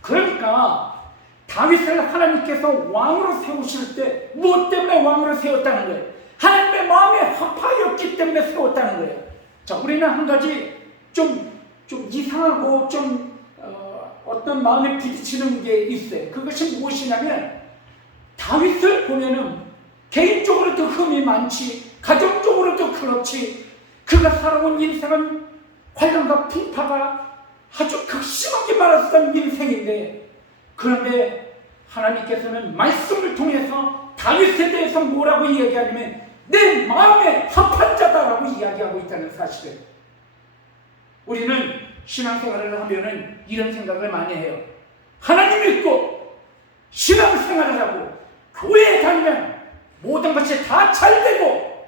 그러니까 다윗을 하나님께서 왕으로 세우실 때 무엇 때문에 왕으로 세웠다는 거예요? 하나님의 마음에 합하였기 때문에 세웠다는 거예요. 자, 우리는 한 가지 좀 이상하고 어떤 마음에 부딪히는 게 있어요. 그것이 무엇이냐면 다윗을 보면은 개인적으로도 흠이 많지, 가정적으로도 그렇지, 그가 살아온 인생은 환란과 풍파가 아주 극심하게 많았던 인생인데, 그런데 하나님께서는 말씀을 통해서 다윗에 대해서 뭐라고 이야기하냐면 내 마음에 합한 자다라고 이야기하고 있다는 사실을, 우리는 신앙생활을 하면은 이런 생각을 많이 해요. 하나님 믿고 신앙생활을 하고 교회에 다니면 모든 것이 다 잘되고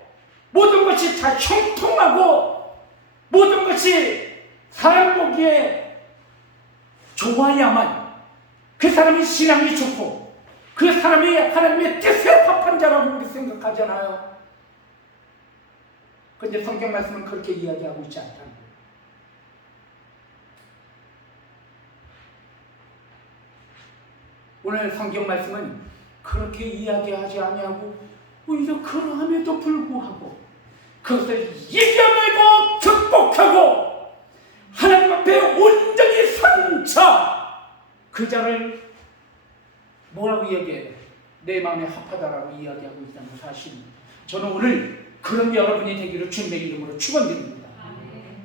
모든 것이 다 형통하고 모든 것이 사람 보기에 좋아야만 그 사람이 신앙이 좋고 그 사람이 하나님의 뜻에 합한 자라고 우리 생각하잖아요. 그런데 성경 말씀은 그렇게 이야기하고 있지 않다는 거예요. 오늘 성경 말씀은 그렇게 이야기하지 아니하고 오히려 그러함에도 불구하고 그것을 이겨내고 극복하고 하나님 앞에 온전히 선 자, 그 자를 뭐라고 이야기해요? 내 마음에 합하다라고 이야기하고 있다는 사실입니다. 저는 오늘 그런 여러분이 되기를 주님의 이름으로 축원드립니다.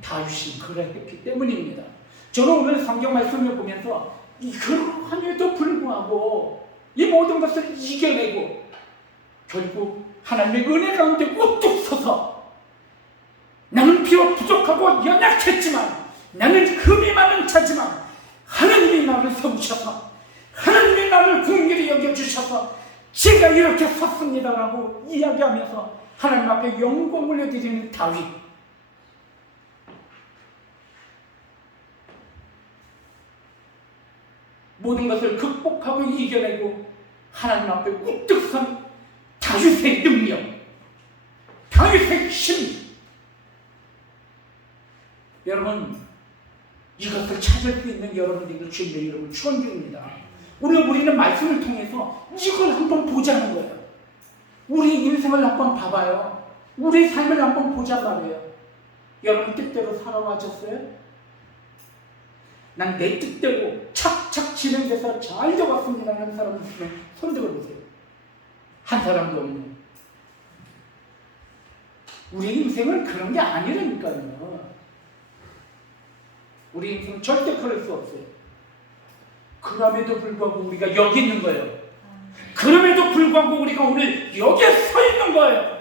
다윗이 그랬기 때문입니다. 저는 오늘 성경 말씀을 보면서 그러함에도 불구하고 이 모든 것을 이겨내고 결국 하나님의 은혜 가운데 우뚝 서서 나는 비록 부족하고 연약했지만 나는 흠이 많은 자지만 하나님이 나를 세우셔서 하나님이 나를 긍휼히 여겨주셔서 제가 이렇게 섰습니다라고 이야기하면서 하나님 앞에 영광을 올려드리는 다윗. 모든 것을 극복하고 이겨내고 하나님 앞에 우뚝 선 다윗의 능력, 다윗의 힘. 여러분, 이것을 찾을 수 있는 여러분들을 주님의 이름으로 축원드립니다. 우리는 말씀을 통해서 이걸 한번 보자는 거예요. 우리 인생을 한번 봐봐요. 우리 삶을 한번 보자 말이에요. 여러분 뜻대로 살아와셨어요? 난 내 뜻대로 착착 진행돼서 잘 되었습니다 하는 사람 있으면 손 들어보세요. 한 사람도 없는. 우리 인생은 그런 게 아니라니까요. 우리 인생은 절대 그럴 수 없어요. 그럼에도 불구하고 우리가 여기 있는 거예요. 그럼에도 불구하고 우리가 오늘 여기에 서 있는 거예요.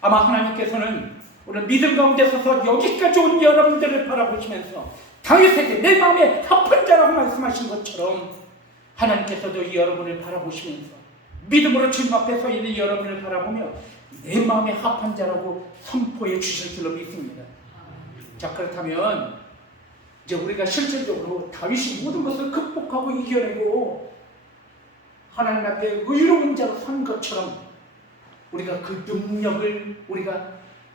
아마 하나님께서는 오늘 믿음 가운데 서서 여기까지 온 여러분들을 바라보시면서 다윗에게 내 마음에 합한 자라고 말씀하신 것처럼 하나님께서도 이 여러분을 바라보시면서 믿음으로 주님 앞에 서 있는 여러분을 바라보며 내 마음에 합한 자라고 선포해 주실 줄로 믿습니다. 자, 그렇다면 이제 우리가 실질적으로 다윗이 모든 것을 극복하고 이겨내고 하나님 앞에 의로운 자로 선 것처럼 우리가 그 능력을, 우리가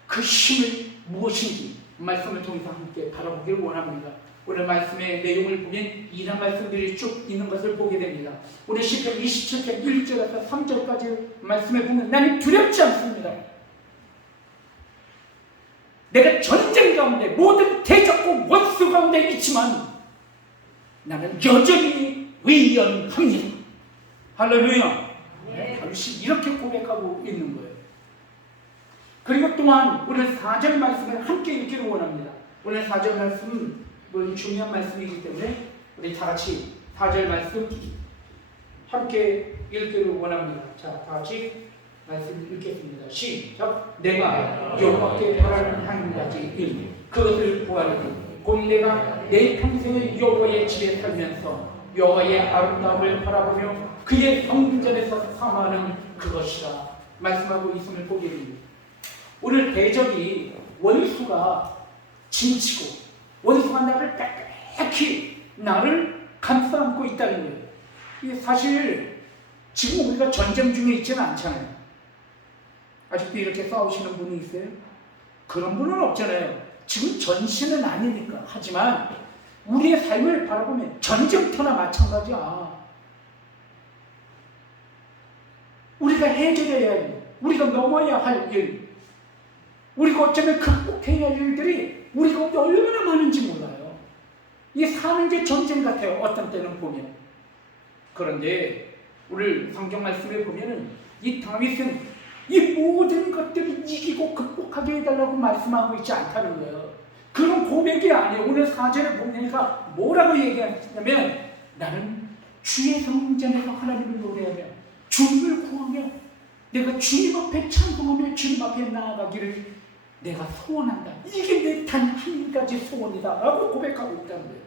그 힘을 무엇인지 말씀을 통해서 함께 바라보기를 원합니다. 오늘 말씀의 내용을 보면 이런 말씀들이 쭉 있는 것을 보게 됩니다. 오늘 시편 27편 1절에서 3절까지 말씀에 보면 나는 두렵지 않습니다. 내가 전쟁 가운데 모든 대적과 원수 가운데 있지만 나는 여전히 의연합니다. 할렐루야. 다윗이 이렇게 고백하고 있는 거예요. 그리고 또한 오늘 4절 말씀을 함께 읽기를 원합니다. 오늘 4절 말씀은 중요한 말씀이기 때문에 우리 다 같이 4절 말씀 함께 읽기를 원합니다. 자, 다 같이 말씀 읽겠습니다. 시작. 내가 여호와께 바라는 한 가지 일, 그것을 구하리니 곧 내가 내 평생을 여호와의 집에 살면서 여호와의 아름다움을 바라보며 그의 성전에서 사모하는 그것이라 말씀하고 있음을 보게 됩니다. 오늘 대적이 원수가 진치고 원수가 나를 빽빽히 나를 감싸 안고 있다는 거예요. 이게 사실 지금 우리가 전쟁 중에 있지는 않잖아요. 아직도 이렇게 싸우시는 분이 있어요? 그런 분은 없잖아요. 지금 전시는 아니니까. 하지만 우리의 삶을 바라보면 전쟁터나 마찬가지야. 우리가 해결해야 할 일, 우리가 넘어야 할 일, 우리가 어쩌면 극복해야 할 일들이 우리 가운데 얼마나 많은지 몰라요. 이게 사는 게 전쟁 같아요. 어떤 때는 보면. 그런데 오늘 성경 말씀에 보면은 이 다윗은 이 모든 것들을 이기고 극복하게 해달라고 말씀하고 있지 않다는 거예요. 그런 고백이 아니에요. 오늘 4절에 보니까 뭐라고 얘기하냐면 나는 주의 성전에서 하나님을 노래하며 주님을 구하며 내가 주님 앞에 찬송하며 주님 앞에 나아가기를 내가 소원한다. 이게 내 단 한 가지 소원이다 라고 고백하고 있다는 거예요.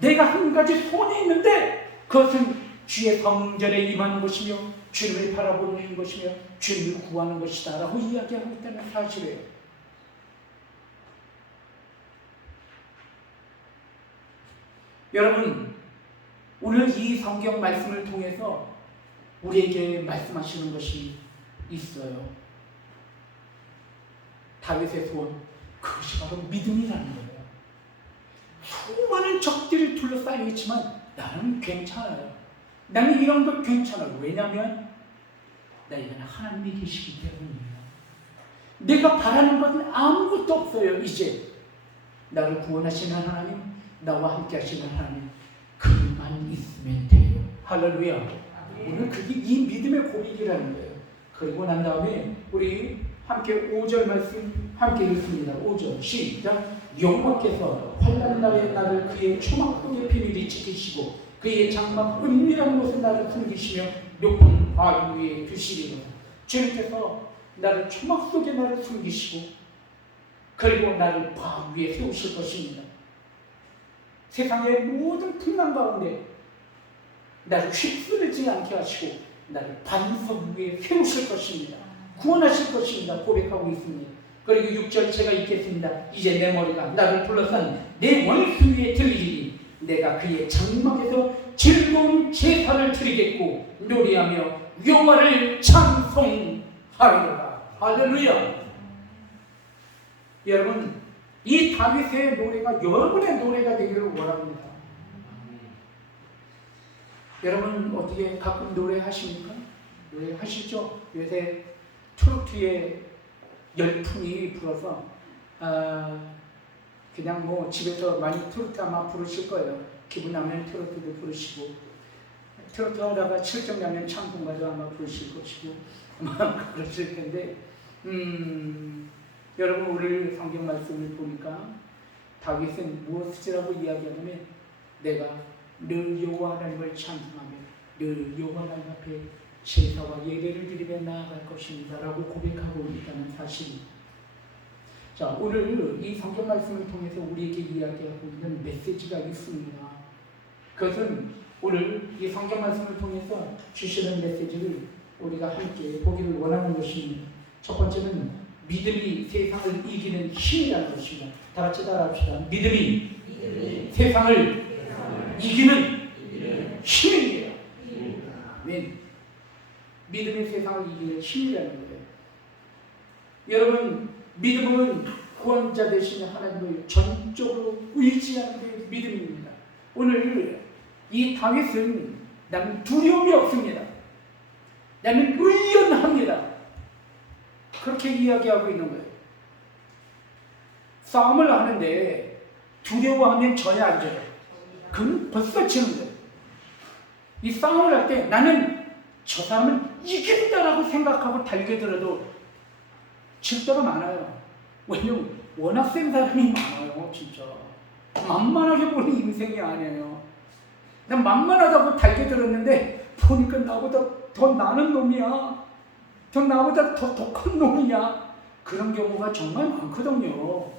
내가 한 가지 소원이 있는데 그것은 주의 성전에 임하는 것이며 주님을 바라보는 것이며 주님을 구하는 것이다 라고 이야기하고 있다는 사실이에요. 여러분, 오늘 이 성경 말씀을 통해서 우리에게 말씀하시는 것이 있어요. 다윗의 소원, 그것이 바로 믿음이라는 거예요. 수많은 적들이 둘러싸여 있지만 나는 괜찮아요. 나는 이런 것 괜찮아요. 왜냐하면 나에게는 하나님이 계시기 때문이에요. 내가 바라는 것은 아무것도 없어요. 이제 나를 구원하시는 하나님, 나와 함께 하시는 하나님, 그만 있으면 돼요. 할렐루야. 오늘 그게 이 믿음의 고백이라는 거예요. 그리고 난 다음에 우리 함께 5절 말씀 함께 읽습니다. 5절 시작. 여호와께서 환난 날에 나를 그의 초막 속의 비밀이 지키시고 그의 장막 은밀한 곳에 나를 숨기시며 높은 바위 위에 두시리로다. 주님께서 나를 초막 속에 나를 숨기시고 그리고 나를 바위 위에 세우실 것입니다. 세상의 모든 풍랑 가운데 나를 휩쓸지 않게 하시고 나를 반석 위에 세우실 것입니다. 구원하실 것입니다. 고백하고 있습니다. 그리고 6절 제가 읽겠습니다. 이제 내 머리가 나를 둘러싼 내 원수 위에 들리리니 내가 그의 장막에서 즐거운 제사를 드리겠고 노래하며 여호와를 찬송하리로다. 할렐루야. 여러분, 이 다윗의 노래가 여러분의 노래가 되기를 원합니다. 여러분 어떻게 가끔 노래하십니까? 노래하시죠? 요새 트로트에 열풍이 불어서 그냥 뭐 집에서 많이 트로트 아마 부르실 거예요. 기분 나면 트로트도 부르시고 트로트 하다가 실정나면 창군가도 아마 부르실 것이고 아마 그러실 텐데 여러분 오늘 성경 말씀을 보니까 다윗은 무엇이라고 이야기하냐면 내가 늘 여호와 하나님을 찬송하며 늘 여호와 하나님 앞에 제사와 예배를 드리며 나아갈 것입니다 라고 고백하고 있다는 사실입니다. 자, 오늘 이 성경 말씀을 통해서 우리에게 이야기하고 있는 메시지가 있습니다. 그것은 오늘 이 성경 말씀을 통해서 주시는 메시지를 우리가 함께 보기를 원하는 것입니다. 첫 번째는 믿음이 세상을 이기는 힘이라는 것입니다. 다 같이 따라합시다. 믿음이 세상을 이기는 힘입니다. 아멘. 믿음이 세상을 이기는 힘이라는 거예요. 여러분, 믿음은 구원자 되신 하나님을 전적으로 의지하는 게 믿음입니다. 오늘 이 다윗은 나는 두려움이 없습니다. 나는 의연합니다. 그렇게 이야기하고 있는 거예요. 싸움을 하는데 두려워하면 져야 안 져요. 그건 벌써 지는 거예요. 이 싸움을 할 때 나는 저 사람은 이긴다라고 생각하고 달겨들어도 질 때가 많아요. 왜냐면 워낙 센 사람이 많아요. 진짜 만만하게 보는 인생이 아니에요. 난 만만하다고 달겨들었는데 보니까 나보다 더 나는 놈이야. 더 나보다 더 독한 놈이야. 그런 경우가 정말 많거든요.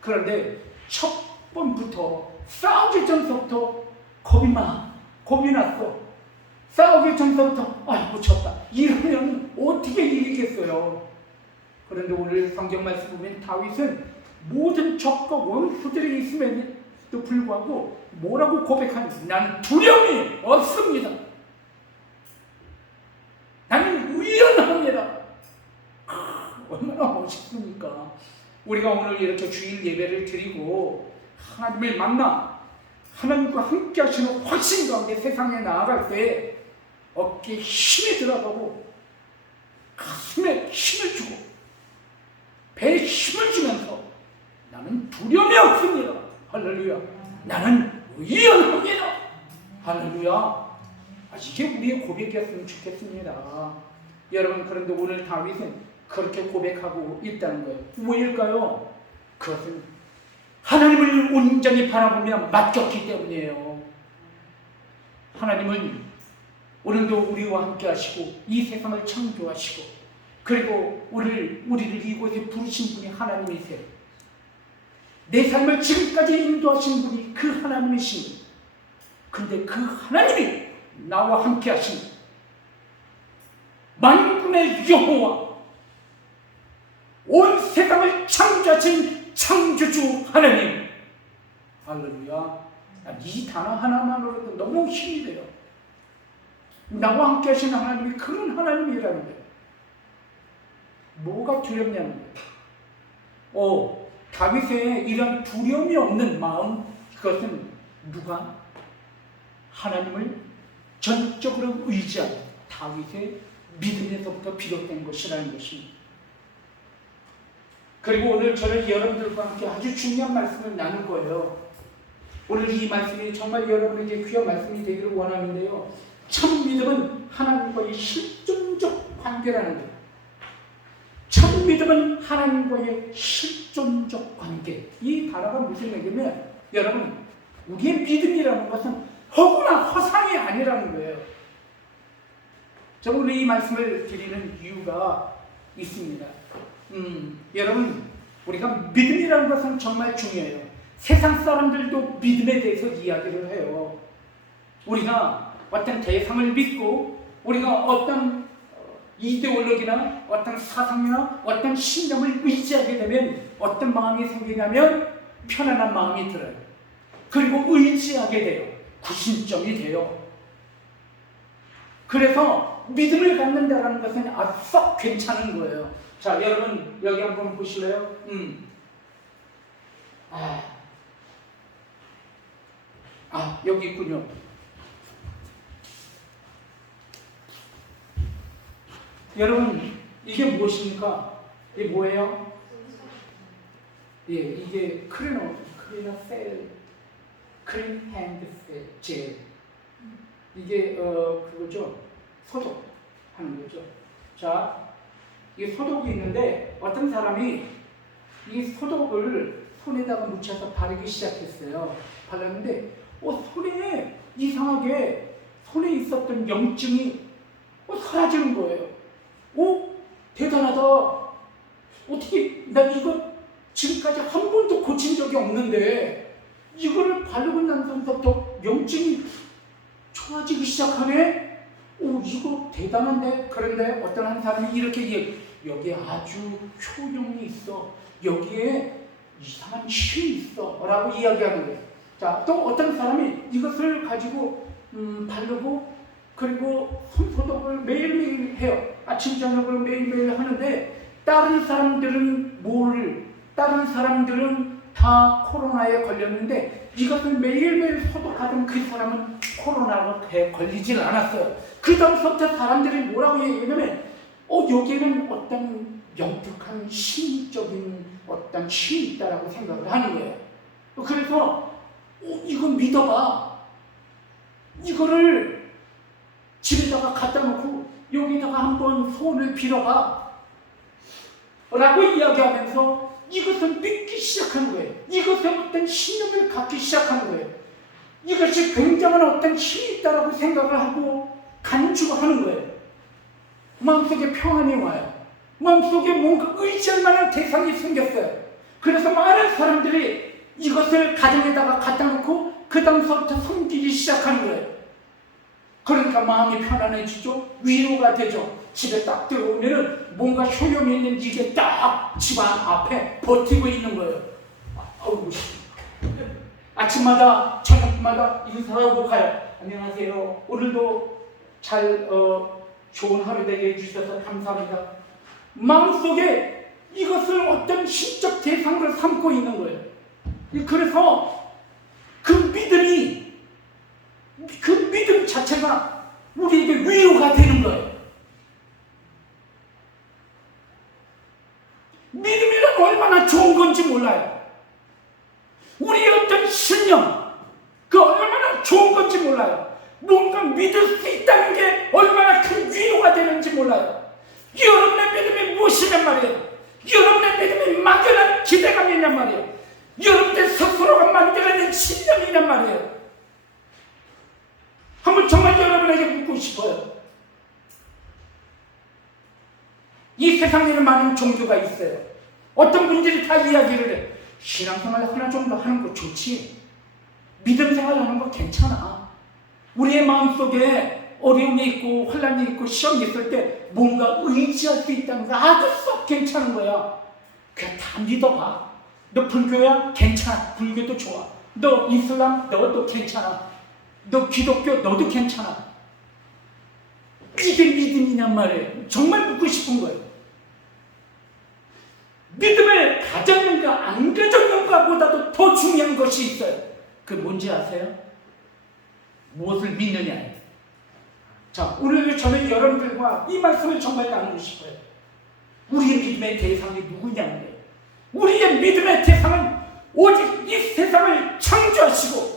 그런데 첫 번부터 싸우기 전부터 겁이 났어. 싸우기 전부터 아이고 졌다. 이러면 어떻게 이기겠어요? 그런데 오늘 성경 말씀 보면 다윗은 모든 적과 원수들이 있음에도 불구하고 뭐라고 고백하는지 나는 두려움이 없습니다. 나는 의연합니다. 얼마나 멋있습니까? 우리가 오늘 이렇게 주일 예배를 드리고 하나님을 만나 하나님과 함께 하시는 확신 가운데 세상에 나아갈 때 어깨에 힘이 들어가고 가슴에 힘을 주고 배에 힘을 주면서 나는 두려움이 없습니다. 할렐루야. 나는 의연합니다. 할렐루야. 이게 우리의 고백이었으면 좋겠습니다. 여러분, 그런데 오늘 다윗은 그렇게 고백하고 있다는 거예요. 왜일까요? 그것은 하나님을 온전히 바라보며 맡겼기 때문이에요. 하나님은 오늘도 우리와 함께 하시고 이 세상을 창조하시고 그리고 우리를 이곳에 부르신 분이 하나님이세요. 내 삶을 지금까지 인도하신 분이 그 하나님이십니다. 근데 그 하나님이 나와 함께 하신 만군의 여호와 온 세상을 창조하신 창조주 하나님. 할렐루야. 이 단어 하나만으로도 너무 힘이 돼요. 나와 함께 하시는 하나님이 그런 하나님이라는 거예요. 뭐가 두렵냐는 거예요. 다윗의 이런 두려움이 없는 마음, 그것은 누가? 하나님을 전적으로 의지한 다윗의 믿음에서부터 비롯된 것이라는 것입니다. 그리고 오늘 저는 여러분들과 함께 아주 중요한 말씀을 나눌 거예요. 오늘 이 말씀이 정말 여러분에게 귀한 말씀이 되기를 원하는데요. 참 믿음은 하나님과의 실존적 관계라는 거예요. 참 믿음은 하나님과의 실존적 관계. 이 단어가 무슨 얘기냐면 여러분, 우리의 믿음이라는 것은 허구나 허상이 아니라는 거예요. 저는 오늘 이 말씀을 드리는 이유가 있습니다. 여러분, 우리가 믿음이라는 것은 정말 중요해요. 세상 사람들도 믿음에 대해서 이야기를 해요. 우리가 어떤 대상을 믿고 우리가 어떤 이데올로기나 어떤 사상이나 어떤 신념을 의지하게 되면 어떤 마음이 생기냐면 편안한 마음이 들어요. 그리고 의지하게 돼요. 구심점이 돼요. 그래서 믿음을 갖는다는 것은 썩 괜찮은 거예요. 자, 여러분 여기 한번 보실래요? 여기 있군요. 여러분, 이게 무엇입니까? 이게 뭐예요? 예, 이게 크리노셀, 크린 핸드 젤. 이게 그거죠. 소독하는 거죠. 자, 이 소독이 있는데 어떤 사람이 이 소독을 손에다가 묻혀서 바르기 시작했어요. 발랐는데 손에 이상하게 손에 있었던 염증이 사라지는 거예요. 대단하다. 어떻게 나 이거 지금까지 한 번도 고친 적이 없는데 이거를 바르고 난 다음부터 염증이 좋아지기 시작하네? 이거 대단한데? 그런데 어떤 한 사람이 이렇게 여기에 아주 효용이 있어. 여기에 이상한 힘이 있어. 라고 이야기하는 거예요. 자, 또 어떤 사람이 이것을 가지고 바르고 그리고 손소독을 매일매일 해요. 아침 저녁을 매일매일 하는데 다른 사람들은 다 코로나에 걸렸는데 이것을 매일매일 소독하던 그 사람은 코로나에 걸리질 않았어요. 그 다음부터 사람들이 뭐라고 얘기하냐면 여기에는 어떤 영특한 심적인 어떤 힘이 있다라고 생각을 하는 거예요. 그래서 이거 믿어봐. 이거를 집에다가 갖다 놓고 여기다가 한번 손을 빌어봐 라고 이야기하면서 이것을 믿기 시작한 거예요. 이것에 어떤 신념을 갖기 시작한 거예요. 이것이 굉장한 어떤 힘이 있다라고 생각을 하고 간주하는 거예요. 마음속에 평안이 와요. 마음속에 뭔가 의지할 만한 대상이 생겼어요. 그래서 많은 사람들이 이것을 가정에다가 갖다 놓고 그 다음서부터 섬기기 시작하는 거예요. 그러니까 마음이 편안해지죠. 위로가 되죠. 집에 딱 들어오면은 뭔가 효용이 있는 이게 딱 집안 앞에 버티고 있는 거예요. 아침마다 저녁마다 인사하고 가요. 안녕하세요. 오늘도 잘 좋은 하루 되게 해주셔서 감사합니다. 마음속에 이것을 어떤 신적 대상으로 삼고 있는 거예요. 그래서 그 믿음 자체가 우리에게 위로가 되는 거예요. 믿음이란 얼마나 좋은 건지 몰라요. 우리의 어떤 신념, 그 얼마나 좋은 건지 몰라요. 뭔가 믿을 수 있다는 게 얼마나 큰 위로가 되는지 몰라요. 여러분의 믿음이 무엇이냔 말이에요. 여러분의 믿음이 막연한 기대감이냔 말이에요. 여러분들 스스로가 만들어낸 신념이냔 말이에요. 한번 정말 여러분에게 묻고 싶어요. 이 세상에는 많은 종교가 있어요. 어떤 분들이 다 이야기를 해. 신앙생활 하나 정도 하는 거 좋지. 믿음 생활하는 거 괜찮아. 우리의 마음속에 어려움이 있고 혼란이 있고 시험이 있을 때 뭔가 의지할 수 있다는 거 아주 썩 괜찮은 거야. 그냥 다 믿어봐. 너 불교야? 괜찮아. 불교도 좋아. 너 이슬람? 너도 괜찮아. 너 기독교? 너도 괜찮아. 이게 믿음이냔 말이에요. 정말 묻고 싶은 거예요. 믿음을 가졌는가 안 가졌는가 보다도 더 중요한 것이 있어요. 그게 뭔지 아세요? 무엇을 믿느냐예요. 자, 오늘 저는 여러분들과 이 말씀을 정말 나누고 싶어요. 우리의 믿음의 대상이 누구냐는 거예요. 우리의 믿음의 대상은 오직 이 세상을 창조하시고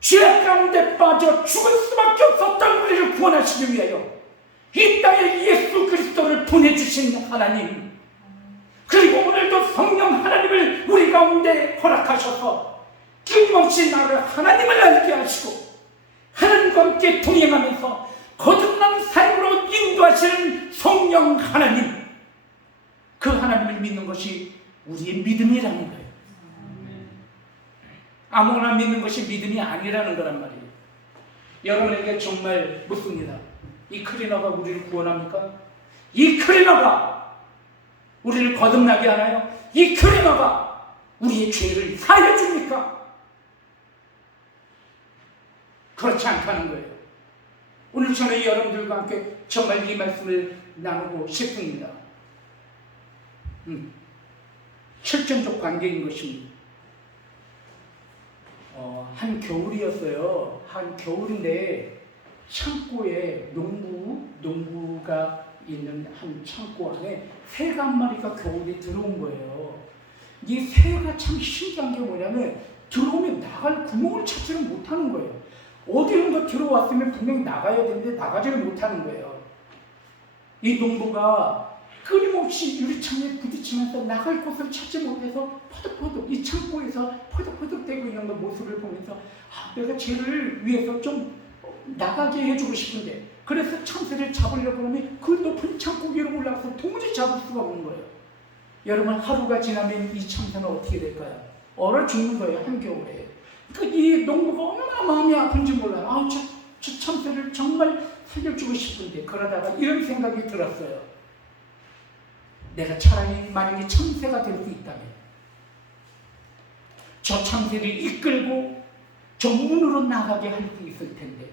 죄 가운데 빠져 죽을 수밖에 없었던 우리를 구원하시기 위하여 이 땅에 예수 그리스도를 보내주신 하나님, 그리고 오늘도 성령 하나님을 우리 가운데 허락하셔서 끊임없이 나를 하나님을 알게 하시고 하나님과 함께 동행하면서 거듭난 삶으로 인도하시는 성령 하나님, 그 하나님을 믿는 것이 우리의 믿음이라는 거예요. 아무거나 믿는 것이 믿음이 아니라는 거란 말이에요. 여러분에게 정말 묻습니다. 이 클리너가 우리를 구원합니까? 이 클리너가 우리를 거듭나게 하나요? 이 클리너가 우리의 죄를 사해 줍니까? 그렇지 않다는 거예요. 오늘 저는 여러분들과 함께 정말 이 말씀을 나누고 싶습니다. 실존적 관계인 것입니다. 한 겨울이었어요. 한 겨울인데 창고에 농부가 있는 한 창고 안에 새가 한 마리가 겨울에 들어온 거예요. 이 새가 참 신기한 게 뭐냐면 들어오면 나갈 구멍을 찾지를 못하는 거예요. 어디론가 들어왔으면 분명히 나가야 되는데 나가지를 못하는 거예요. 이 농부가 끊임없이 유리창에 부딪히면서 나갈 곳을 찾지 못해서 퍼득퍼득 이 창고에서 퍼득퍼득 대고 있는 그 모습을 보면서 내가 쟤를 위해서 좀 나가게 해주고 싶은데, 그래서 참새를 잡으려고 하면 그 높은 창고 위로 올라가서 도무지 잡을 수가 없는 거예요. 여러분, 하루가 지나면 이 참새는 어떻게 될까요? 얼어 죽는 거예요, 한겨울에. 이 농부가 얼마나 마음이 아픈지 몰라요. 저 참새를 정말 살려주고 싶은데, 그러다가 이런 생각이 들었어요. 내가 차라리 만약에 참새가 될 수 있다면 저 참새를 이끌고 저 문으로 나가게 할 수 있을 텐데,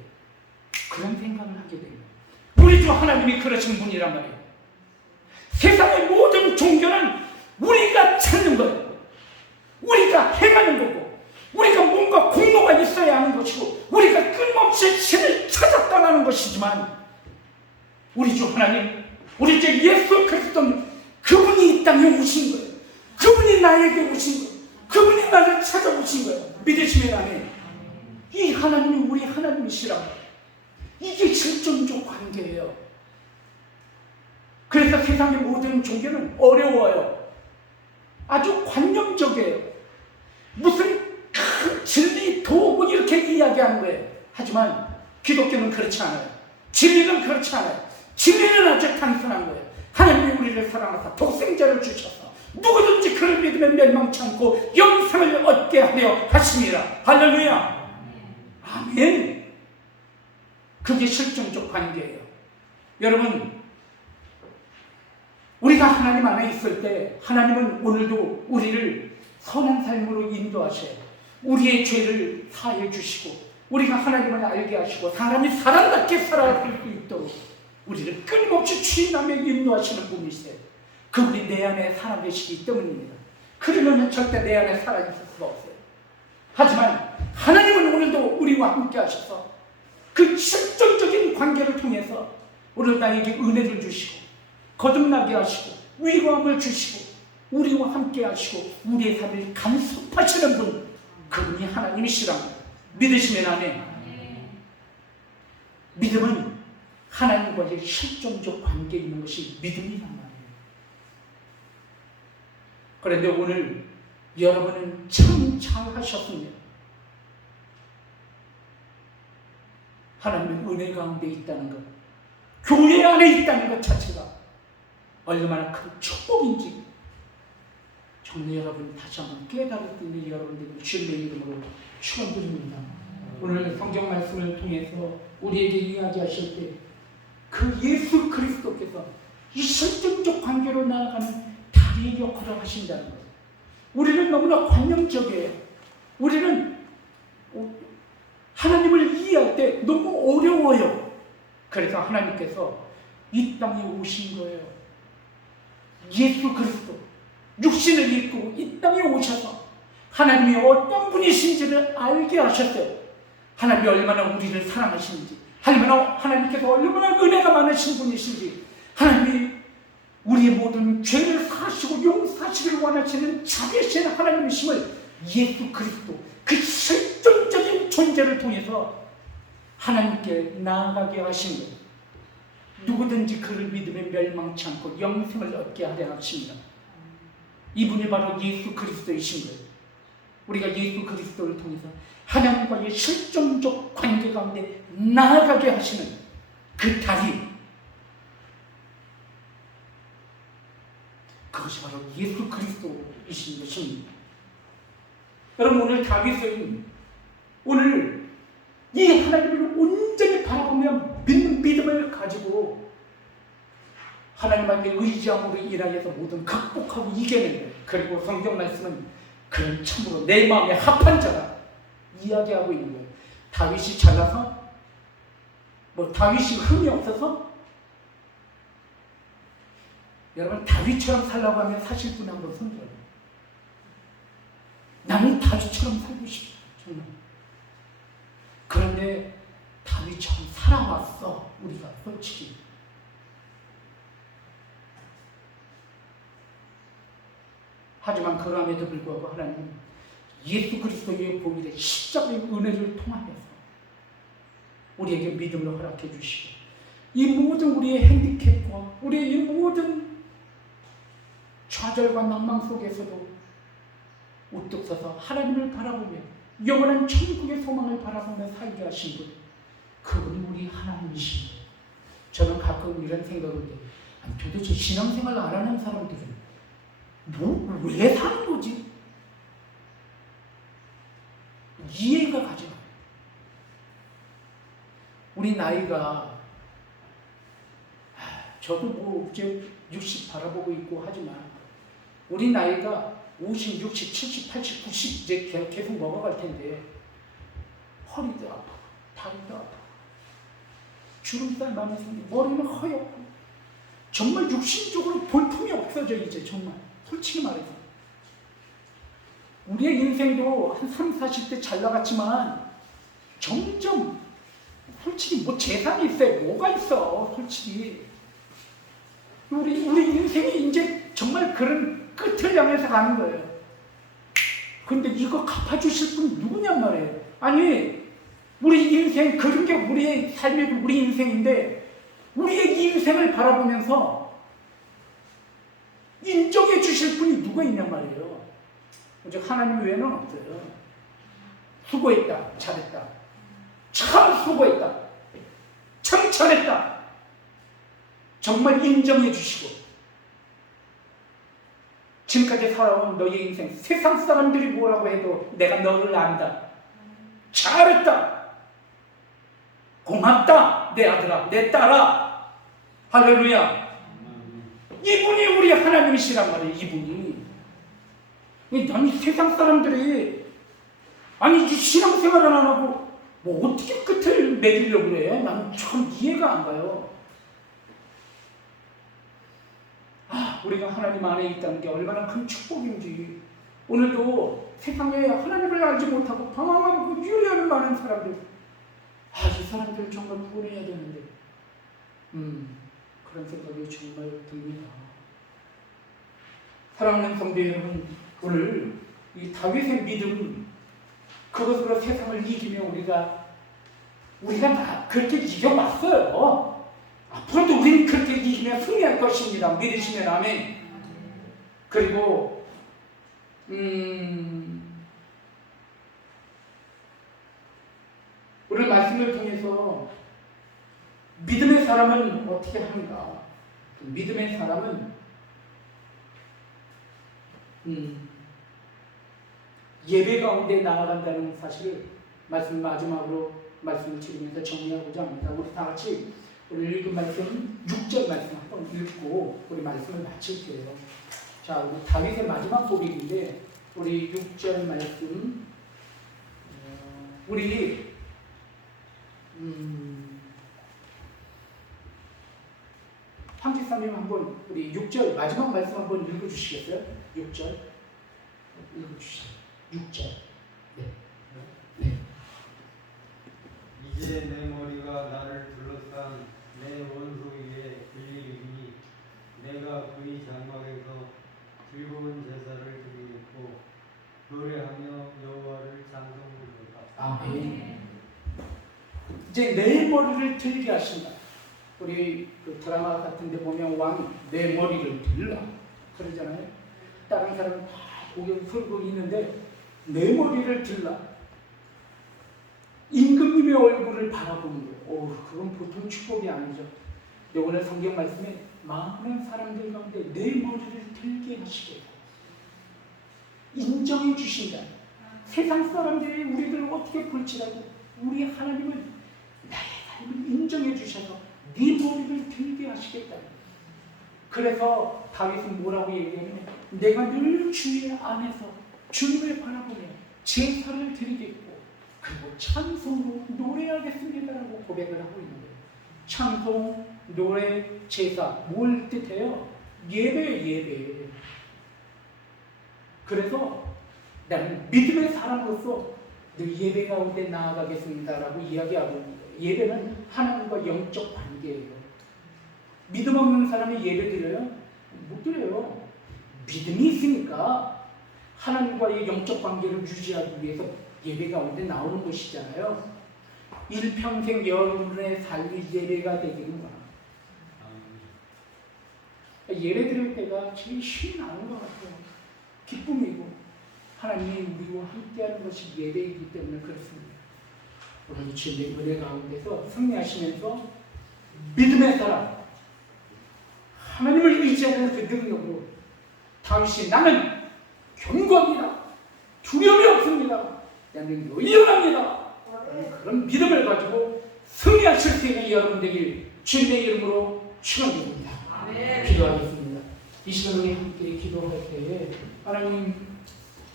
그런 생각을 하게 됩니다. 우리 주 하나님이 그러신 분이란 말이에요. 세상의 모든 종교는 우리가 찾는 거예요. 우리가 행하는 거고, 우리가 뭔가 공로가 있어야 하는 것이고, 우리가 끊임없이 신을 찾아 떠나는 것이지만, 우리 주 하나님, 우리 주 예수 그리스도는 그분이 이 땅에 오신 거예요. 그분이 나에게 오신 거예요. 그분이 나를 찾아오신 거예요. 믿으시면 아멘. 이 하나님이 우리 하나님이시라. 이게 실존적 관계예요. 그래서 세상의 모든 종교는 어려워요. 아주 관념적이에요. 무슨 큰 진리 도구 이렇게 이야기하는 거예요. 하지만 기독교는 그렇지 않아요. 진리는 그렇지 않아요. 진리는 아주 단순한 거예요. 하나님이 우리를 사랑하사 독생자를 주셔서 누구든지 그를 믿으면 멸망치 않고 영생을 얻게 하려 하심이라. 할렐루야. 아멘. 그게 실존적 관계예요. 여러분, 우리가 하나님 안에 있을 때 하나님은 오늘도 우리를 선한 삶으로 인도하셔요. 우리의 죄를 사해 주시고, 우리가 하나님을 알게 하시고, 사람이 사람답게 살아갈 수 있도록 우리를 끊임없이 추인하며 인도하시는 분이세요. 그분이 내 안에 살아계시기 때문입니다. 그러면 절대 내 안에 살아있을 수가 없어요. 하지만 하나님은 오늘도 우리와 함께 하셔서 그 실존적인 관계를 통해서 오늘 나에게 은혜를 주시고, 거듭나게 하시고, 위로함을 주시고, 우리와 함께 하시고, 우리의 삶을 간섭하시는 분, 그분이 하나님이시라. 믿으시면 아멘. 믿음은 하나님과의 실존적 관계에 있는 것이 믿음이란 말이에요. 그런데 오늘 여러분은 참 잘하셨습니다. 하나님의 은혜 가운데 있다는 것, 교회 안에 있다는 것 자체가 얼마나 큰 축복인지 정말 여러분 다시 한번 깨달을 수 있는 여러분들을 주님의 이름으로 축원드립니다. 오늘 성경 말씀을 통해서 우리에게 이야기하실 때 그 예수 그리스도께서 이 실존적 관계로 나아가는 다리의 역할을 하신다는 것. 우리는 너무나 관념적이에요. 우리는 하나님을 이해할 때 너무 어려워요. 그래서 하나님께서 이 땅에 오신 거예요. 예수 그리스도 육신을 입고 이 땅에 오셔서 하나님이 어떤 분이신지를 알게 하셨어요. 하나님이 얼마나 우리를 사랑하시는지, 하나님께서 얼마나 은혜가 많으신 분이신지, 하나님이 우리의 모든 죄를 사하시고 용서하시기를 원하시는 자비하신 하나님이심을 예수 그리스도 그 실존적인 존재를 통해서 하나님께 나아가게 하신 거예요. 누구든지 그를 믿으면 멸망치 않고 영생을 얻게 하려 하십니다. 이분이 바로 예수 그리스도이신 거예요. 우리가 예수 그리스도를 통해서 하나님과의 실존적 관계 가운데 나아가게 하시는 그 다리, 그것이 바로 예수 그리스도이신 것입니다. 여러분, 오늘 다윗은 오늘 이 하나님을 온전히 바라보며 믿는 믿음을 가지고 하나님한테 의지함으로 인하여서 모든 극복하고 이겨낸 거예요. 그리고 성경 말씀은 그런 참으로 내 마음에 합한 자가 이야기하고 있는 거예요. 다윗이 잘나서? 다윗이 흠이 없어서? 여러분, 다윗처럼 살라고 하면 사실 분 한번 손들어요. 나는 다윗처럼 살고 싶어, 정말. 그런데 다윗처럼 살아왔어, 우리가 솔직히. 하지만 그럼에도 불구하고 하나님 예수 그리스도의 보혈의 십자가의 은혜를 통하여서 우리에게 믿음을 허락해 주시고 이 모든 우리의 핸디캡과 우리의 이 모든 좌절과 낭망 속에서도 우뚝 서서 하나님을 바라보며 영원한 천국의 소망을 바라보며 살게 하신 분, 그분이 우리 하나님이십니다. 저는 가끔 이런 생각을 해요. 도대체 신앙생활 안 하는 사람들은 왜 사는 거지? 이해가 가지 않아요. 우리 나이가 저도 뭐 이제 60 바라보고 있고 하지만 우리 나이가 50, 60, 70, 80, 90 이제 계속 먹어갈 텐데 허리도 아프고 다리도 아프고 주름살 많이 생기고 머리는 허옇고 정말 육신적으로 볼품이 없어져 이제 정말 솔직히 말해서 우리의 인생도 한 3, 40대 잘 나갔지만 점점 솔직히 뭐 재산이 있어요. 뭐가 있어 솔직히 우리 인생이 이제 정말 그런 끝을 향해서 가는 거예요. 근데 이거 갚아주실 분 누구냔 말이에요. 아니 우리 인생 그런 게 우리의 삶이 우리 인생인데 우리의 인생을 바라보면서 인정해 주실 분이 누가 있냔 말이에요. 오직 하나님 외에는 없어요. 수고했다, 잘했다, 참 수고했다, 참 잘했다, 정말 인정해 주시고 지금까지 살아온 너의 인생 세상 사람들이 뭐라고 해도 내가 너를 안다, 잘했다, 고맙다 내 아들아 내 딸아 할렐루야. 이분이 우리 하나님이시란 말이에요. 이분이 아니 세상 사람들이 아니 신앙생활을 안 하고 뭐 어떻게 끝을 맺으려고 그래. 나는 참 이해가 안 가요. 우리가 하나님 안에 있다는 게 얼마나 큰 축복인지. 오늘도 세상에 하나님을 알지 못하고 방황하고 유리하는 많은 사람들, 이 사람들 정말 구원해야 되는데 그런 생각이 정말 듭니다. 사랑하는 성도 여러분, 오늘 이 다윗의 믿음, 그것으로 세상을 이기며 우리가 그렇게 이겨왔어요. 앞으로도 우리는 그렇게 이기며 승리할 것입니다. 믿으시면 아멘. 그리고 오늘 말씀을 통해서 믿음의 사람은 어떻게 하는가? 믿음의 사람은 예배 가운데 나아간다는 사실을 마지막으로 말씀을 드리면서 정리하고자 합니다. 우리 다 같이 오늘 읽은 말씀 6절 말씀 한번 읽고 우리 말씀을 마칠게요. 자, 우리 다윗의 마지막 고백인데 우리 6절 말씀 우리 황지사님 한번 우리 6절 마지막 말씀 한번 읽어주시겠어요? 6절 읽어주시죠. 6절. 네. 이제 내 머리가 나를 둘러싼 내 원수 위에 들리리니 내가 그의 장막에서 즐거운 제사를 드리겠고 노래하며 여호와를 찬송하리로다. 아멘. 이제 내 머리를 들게 하신다. 우리 그 드라마 같은 데 보면 왕이 내 머리를 들라 그러잖아요. 다른 사람은 다 고개 풀고 있는데 내 머리를 들라. 임금님의 얼굴을 바라보는 거예요. 그건 보통 축복이 아니죠. 오늘 성경 말씀에 많은 사람들 가운데 내 머리를 들게 하시겠다. 인정해 주신다. 세상 사람들이 우리를 어떻게 볼지라도 우리 하나님은 나의 삶을 인정해 주셔서 네 머리를 들게 하시겠다. 그래서 다윗은 뭐라고 얘기하냐면 내가 늘 주의 안에서 주님을 바라보며 제사를 드리겠고 그리고 찬송으로 노래하겠습니다라고 고백을 하고 있는 거예요. 찬송, 노래, 제사 뭘 뜻해요? 예배. 그래서 나는 믿음의 사람으로서 늘 예배 가운데 나아가겠습니다라고 이야기하고 있는 거예요. 예배는 하나님과 영적 관계예요. 믿음 없는 사람이 예배 드려요? 못 드려요. 믿음이 있으니까 하나님과의 영적 관계를 유지하기 위해서 예배 가운데 나오는 것이잖아요. 일평생 여러분의 삶이 예배가 되기를 원합니다. 예배 드릴 때가 제일 힘이 나는 것 같아요. 기쁨이고 하나님이 우리와 함께하는 것이 예배이기 때문에 그렇습니다. 오늘 주님의 은혜 가운데서 승리하시면서 믿음의 사람, 하나님을 의지하는 그 능력으로 다윗이 나는 견고합니다. 두려움이 없습니다. 나는 의연합니다. 그런 믿음을 가지고 승리하실 수 있는 여러분 되길 주님의 이름으로 축원드립니다. 기도하겠습니다. 이 시간에 함께 기도할 때에 하나님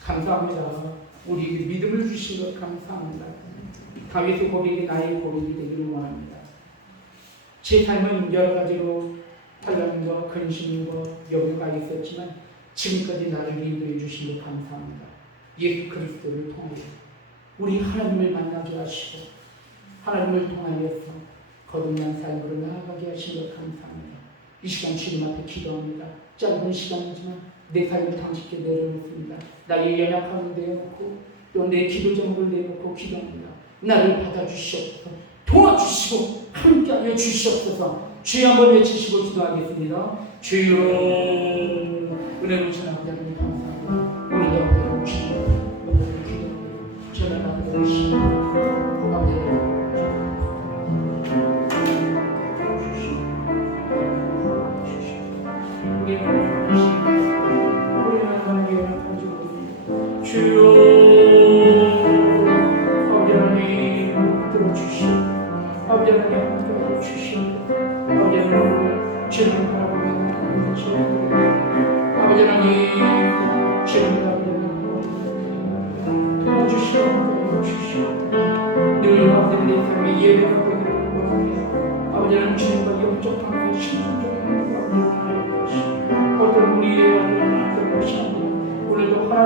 감사합니다. 우리 믿음을 주신 것 감사합니다. 다윗의 고백이 나의 고백이 되기를 원합니다. 제 삶은 여러 가지로 환난과 근심과 염려가 있었지만 지금까지 나를 인도해 주신 것 감사합니다. 예수 그리스도를 통하여 우리 하나님을 만나게 하시고 하나님을 통하여서 거듭난 삶으로 나아가게 하신 것 감사합니다. 이 시간 주님 앞에 기도합니다. 짧은 시간이지만 내 삶을 당신께 내려놓습니다. 나의 연약함을 내어놓고 또 내 기도 제목을 내놓고 기도합니다. 나를 받아주시옵소서, 도와주시고 함께하여 주시옵소서. 주여 한번 외치시고 기도하겠습니다. 주여 은혜로우신 아버지 하나님 감사합니다. 오늘도 함께 해주시고 기도합니다. 전화 앞에 오시고 아버지 하나님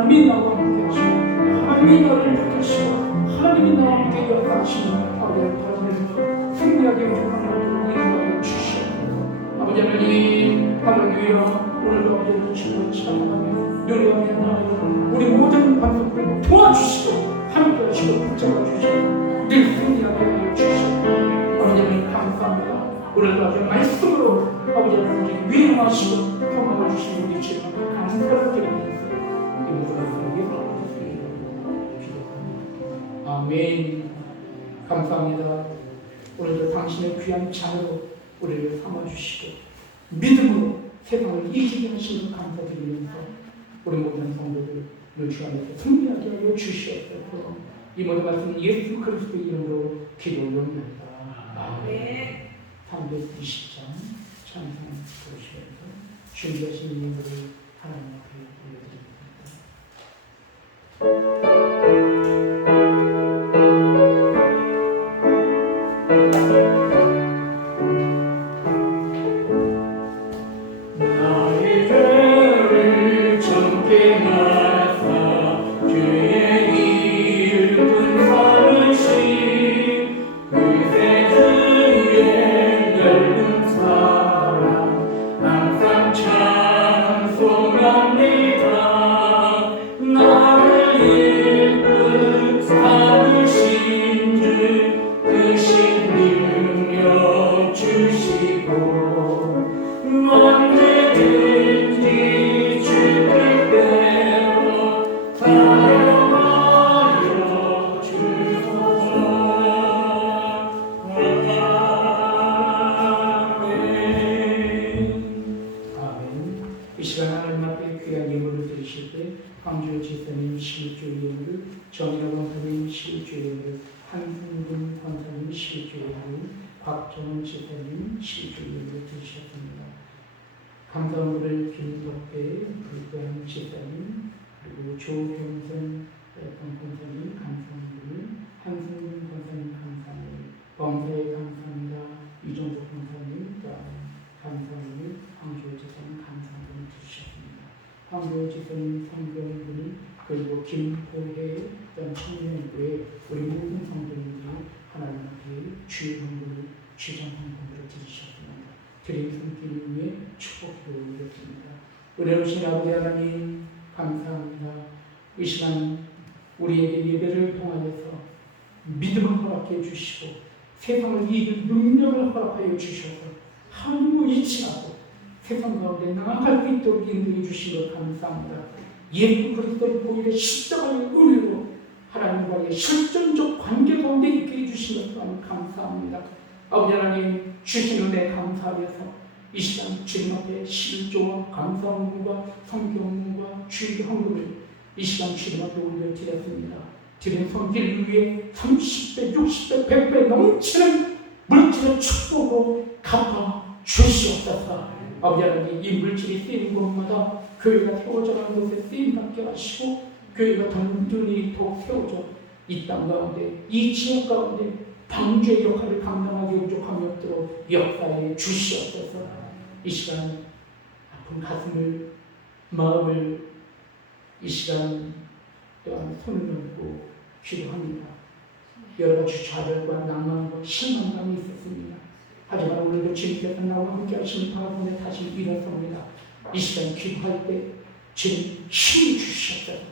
하나님이 나와 함께 하시고 하나님이 너를 붙드시고 하나님이 나와 함께 역사하시고 아버지를 승리하게 하나님을 인도하여 주시옵소서. 아버지 하나님 하나님이여 오늘도 아버지를 주시고 찬양하며 노래하며 하나님 우리 모든 방송들 도와주시고 함께 하시고 붙잡아 주시고 늘 승리하게 하여 주시옵소서. 아버지 하나님 감사합니다. 오늘도 아버지 말씀으로 아버지 하나님 위로하시고 평안을 주시는 우리 주님 감사를 드립니다. 아멘. 감사합니다. 오늘도 당신의 귀한 자녀로 우리를 삼아주시고 믿음으로 세상을 이기게 하시는 감사드리면서 우리 모든 성도들 주 안에서 승리하게 하여 주시옵소서. 이 모든 말씀 예수 그리스도의 이름으로 기도 올립니다. 아멘. 320장 찬송 부르시면서 준비하신 예물을 하나님 앞에 올려드립니다. 박정은 집사님 12주년을 드리셨습니다. 감사물을 김덕배 불교한 집사님 그리고 조경선 권사님 감사물을 한승근 권사님 감사물 범사에 감사합니다. 이종석 권사님 감사물 황조 집사님 감사물 드리셨습니다. 황조 집사님 성경분이 그리고 김포회 청년부에 우리 모든 성도님들이 하나님 앞에 주의 헌금을 주장 헌금을 드리셨습니다. 드린 손길 위에 축복을 올렸습니다. 은혜로우신 아버지 하나님 감사합니다. 이 시간 우리에게 예배를 통하여서 믿음을 허락해 주시고 세상을 이길 능력을 허락하여 주셔서 하나님을 잊지 않고 세상 가운데 나아갈 수 있도록 인도해 주신 것 감사합니다. 예수 그리스도를 보이는 십자가의 은혜로 하나님과의 실존적 관계 가운데 있게 해주신 것 또한 감사합니다. 아버지 하나님 주신 은혜 감사하면서 이 시간 주님 앞에 실조와 감사함과 성경과 주의 헌금을 이 시간 주님 앞에 올려드렸습니다. 드린 손길 위에 30배, 60배, 100배 넘치는 물질의 축복으로 갚아 주시옵소서. 아버지 하나님 이 물질이 쓰이는 곳마다 교회가 세워져가는 곳에 쓰임받게 하시고 교회가 든든히 더욱 세워져 이 땅 가운데 이 지역 가운데 방주의 역할을 감당하기 부족함이 없도록 역사해 주시옵소서. 이 시간 아픈 가슴을 마음을 이 시간 또한 손을 놓고 기도합니다. 여러 가지 좌절과 낭만과 실망감이 있었습니다. 하지만 오늘도 주님께서 나와 함께 하시는 바라보며 다시 일어섭니다. 이 시간 기도할 때 주님 힘을 주시옵소서.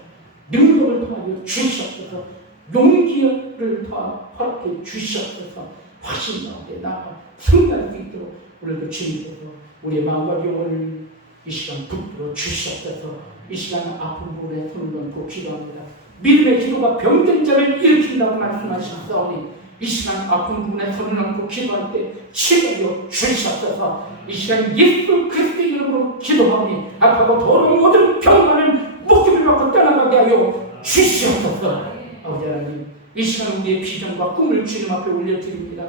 능력을 통하여 주시옵소서. 용기를 더 허락해 주시옵소서. 화신 가운데 나아가 승리할 수 있도록 오늘도 주님께서 우리의 마음과 영혼을 이 시간 붙들어 주시옵소서. 이 시간 아픈 부분에 손을 얹고 기도합니다. 믿음의 기도가 병든 자를 일으킨다고 말씀하셨사오니 이 시간 아픈 부분에 손을 얹고 기도할 때 치료하여 주시옵소서. 이 시간 예수 그리스도의 이름으로 기도하오니 악하고 더러운 모든 병만을 목숨을 받고 떠나가게 하여 주시옵소서. 아버지 하나님 이 시간 우리의 비전과 꿈을 주님 앞에 올려드립니다.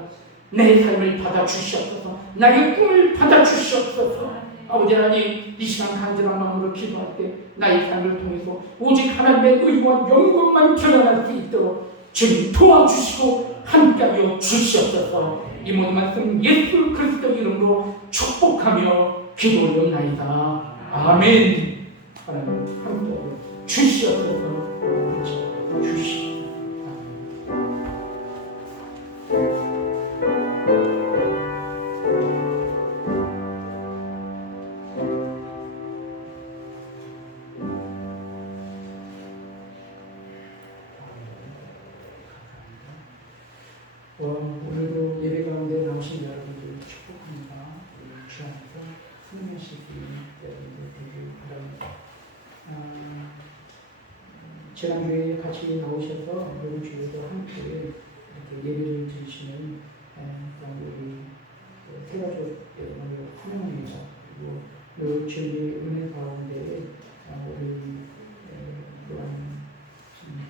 내 삶을 받아주시옵소서. 나의 꿈을 받아주시옵소서. 아버지 하나님 이 시간 간절한 마음으로 기도할 때 나의 삶을 통해서 오직 하나님의 의와 영광만 드러날 수 있도록 주님 도와주시고 함께하여 주시옵소서. 이 모든 말씀 예수 그리스도 이름으로 축복하며 기도 올려나이다. 아멘. 하나님 함께하여 주시옵소서. 주시옵소서. 오늘도 예배 가운데 나오신 여러분들 축복합니다. 주 안에서 승리하실 수 있는 여러분들 되길 바랍니다. 지난주에 같이 나오셔서 이번 주에도 함께 이렇게 예배를 드리시는 우리 세가족 여러분을 환영합니다. 그리고 늘 주님의 은혜 가운데 우리 또한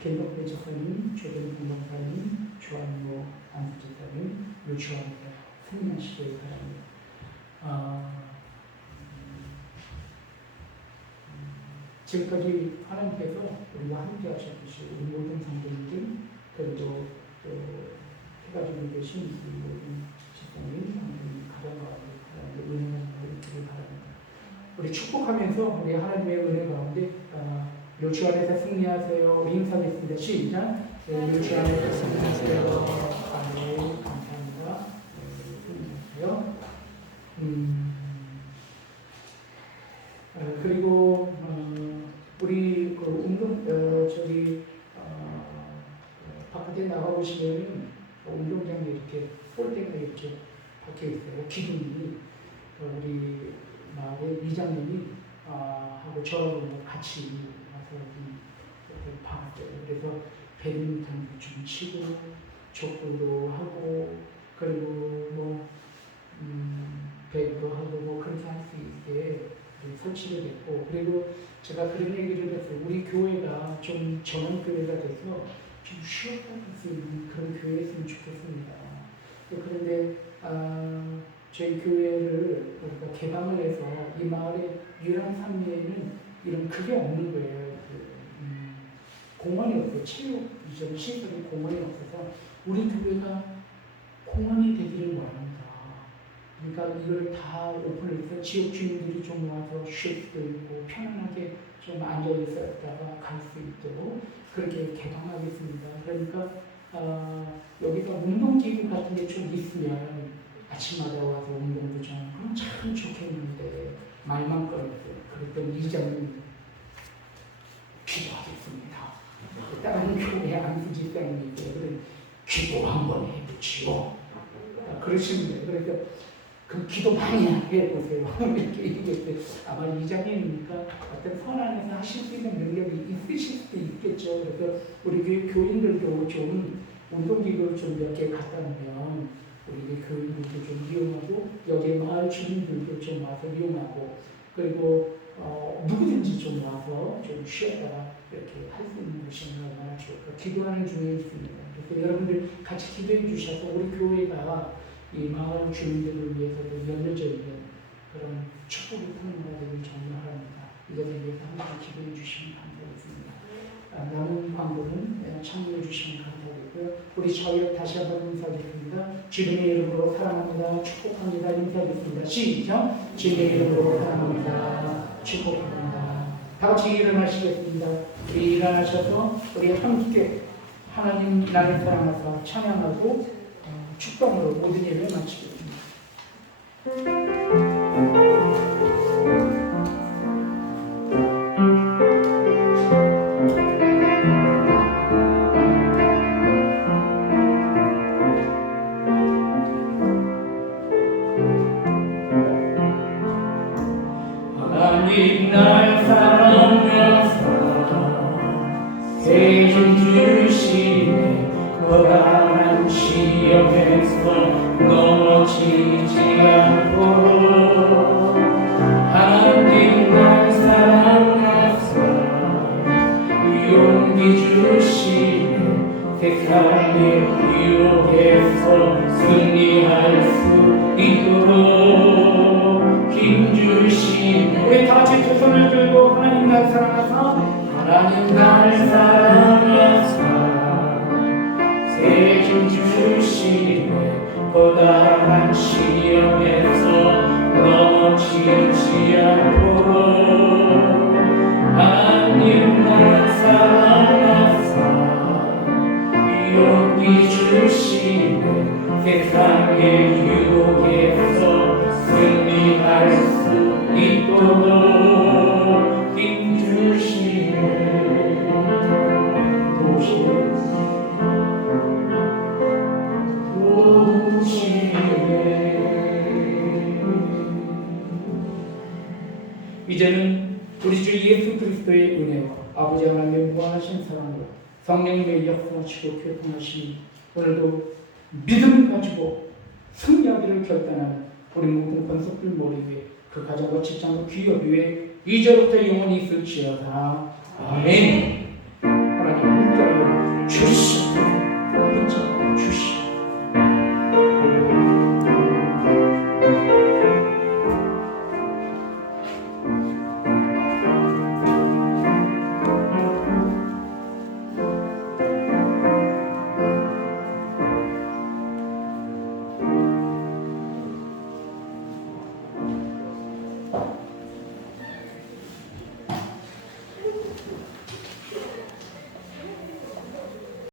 개덕회 작가님, 조경 공동사님, 조한모 안수집사님, 요추합니다. 승리하시길 바랍니다. 지금까지 하나님께서 우리와 함께 하셨듯이 우리 모든 성도님들 그리고 또 해가지고 계신 우리 모든 집사님, 가정 가운데 하나님의 은혜가 있기를 바랍니다. 우리 축복하면서 우리 하나님의 은혜 가운데 요추 안에서 승리하세요. 우리 인사하겠습니다. 시작. 요추 안에서 승리하세요. 아멘. 감사합니다. 승리하세요. 그리고 우리 그 운동 바깥에 나가 보시면은 운동장에 이렇게 폴대가 이렇게 박혀 있어요. 기둥이 우리 마을의 이장님이 하고 저하고 같이 와서 박았어요. 그래서 배드민턴도 좀 치고 족구도 하고 그리고 배구도 하고 그렇게 할 수 있게 설치가 됐고 그리고 제가 그런 얘기를 했어요. 우리 교회가 좀 전원 교회가 돼서 좀 쉬었다 할 수 있는 그런 교회였으면 좋겠습니다. 그런데 저희 교회를 우리가 개방을 해서 이 마을의 유랑 산리에는 이런 그게 없는 거예요. 공원이 없어요. 체육 이전 시설이 공원이 없어서 우리 교회가 공원이 되기를 원합니다. 그러니까 이걸 다 오픈해서 지역 주민들이 좀 와서 쉴 수도 있고 편안하게 좀 앉아 있었다가 갈 수 있도록 그렇게 개방하겠습니다. 그러니까 여기가 운동기구 같은 게 좀 있으면 아침마다 와서 운동도 좀 하면 참 좋겠는데 말만 꺼냈어요. 그랬더니 이장님 기도하겠습니다. 다른 교회 안 쓰기 때문에 기도 한번 해보지요. 그러시면 돼요. 그래서 그 기도 많이 해보세요. 이렇게 아마 이장님이니까 어떤 선안에서 하실 수 있는 능력이 있으실 수도 있겠죠. 그래서 우리 교인들도 좀 운동기구를 좀 몇 개 갖다 놓으면 우리 교인들도 좀 이용하고 여기 마을 주민들도 좀 와서 이용하고 그리고 누구든지 좀 와서 좀 쉬었다가 이렇게 할 수 있는 것이 얼마나 좋을까. 기도하는 중에 있습니다. 그래서 여러분들 같이 기도해 주셔서 우리 교회가 이 마을 주민들을 위해서도 연려져 있는 그런 축복의 통로가 되길 정말합니다. 이것을 위해서 함께 기도해 주시면 감사하겠습니다. 남은 광고는 참여해 주시면 감사하겠고요. 우리 저희 다시 한번 인사드립니다. 주님의 이름으로 사랑합니다. 축복합니다. 인사드리겠습니다. 시작! 주님의 이름으로 사랑합니다. 축복합니다. 다 같이 일어나시겠습니다. 우리 일어나셔서 우리 함께 하나님 나를 사랑하사 찬양하고 축복으로 모든 예배를 마치겠습니다. 하나님 날 사랑하사 세준 주시네 거룩한 시험에서 넘어지지 않도록 하나님 날 사랑하사 용기 주시네 세상의 유혹에서 승리할 수 있도록 힘 주시네. 우리 다 같이 두 손을 들고 하나님 날 사랑하사 하나님 날 사랑하사 세준 주시네 거룩한 시험에서 넘어지지 않도록 하나님 날 사랑하사 용기 주시네 세상의 유혹에서 승리할 수 있도록 힘 주시네. 이제는 우리 주 예수 그리스도의 은혜와 아버지 하나님의 무한하신 사랑으로 성령님의 역사하시고 교통하시니 오늘도 믿음을 가지고 승리하기를 결단하는 우리 모든 권속들 머리 위에 그 가정과 직장과 기업 위에 이제부터 영원히 있을지어다. 아멘. 하나님 문자를 주시옵소서.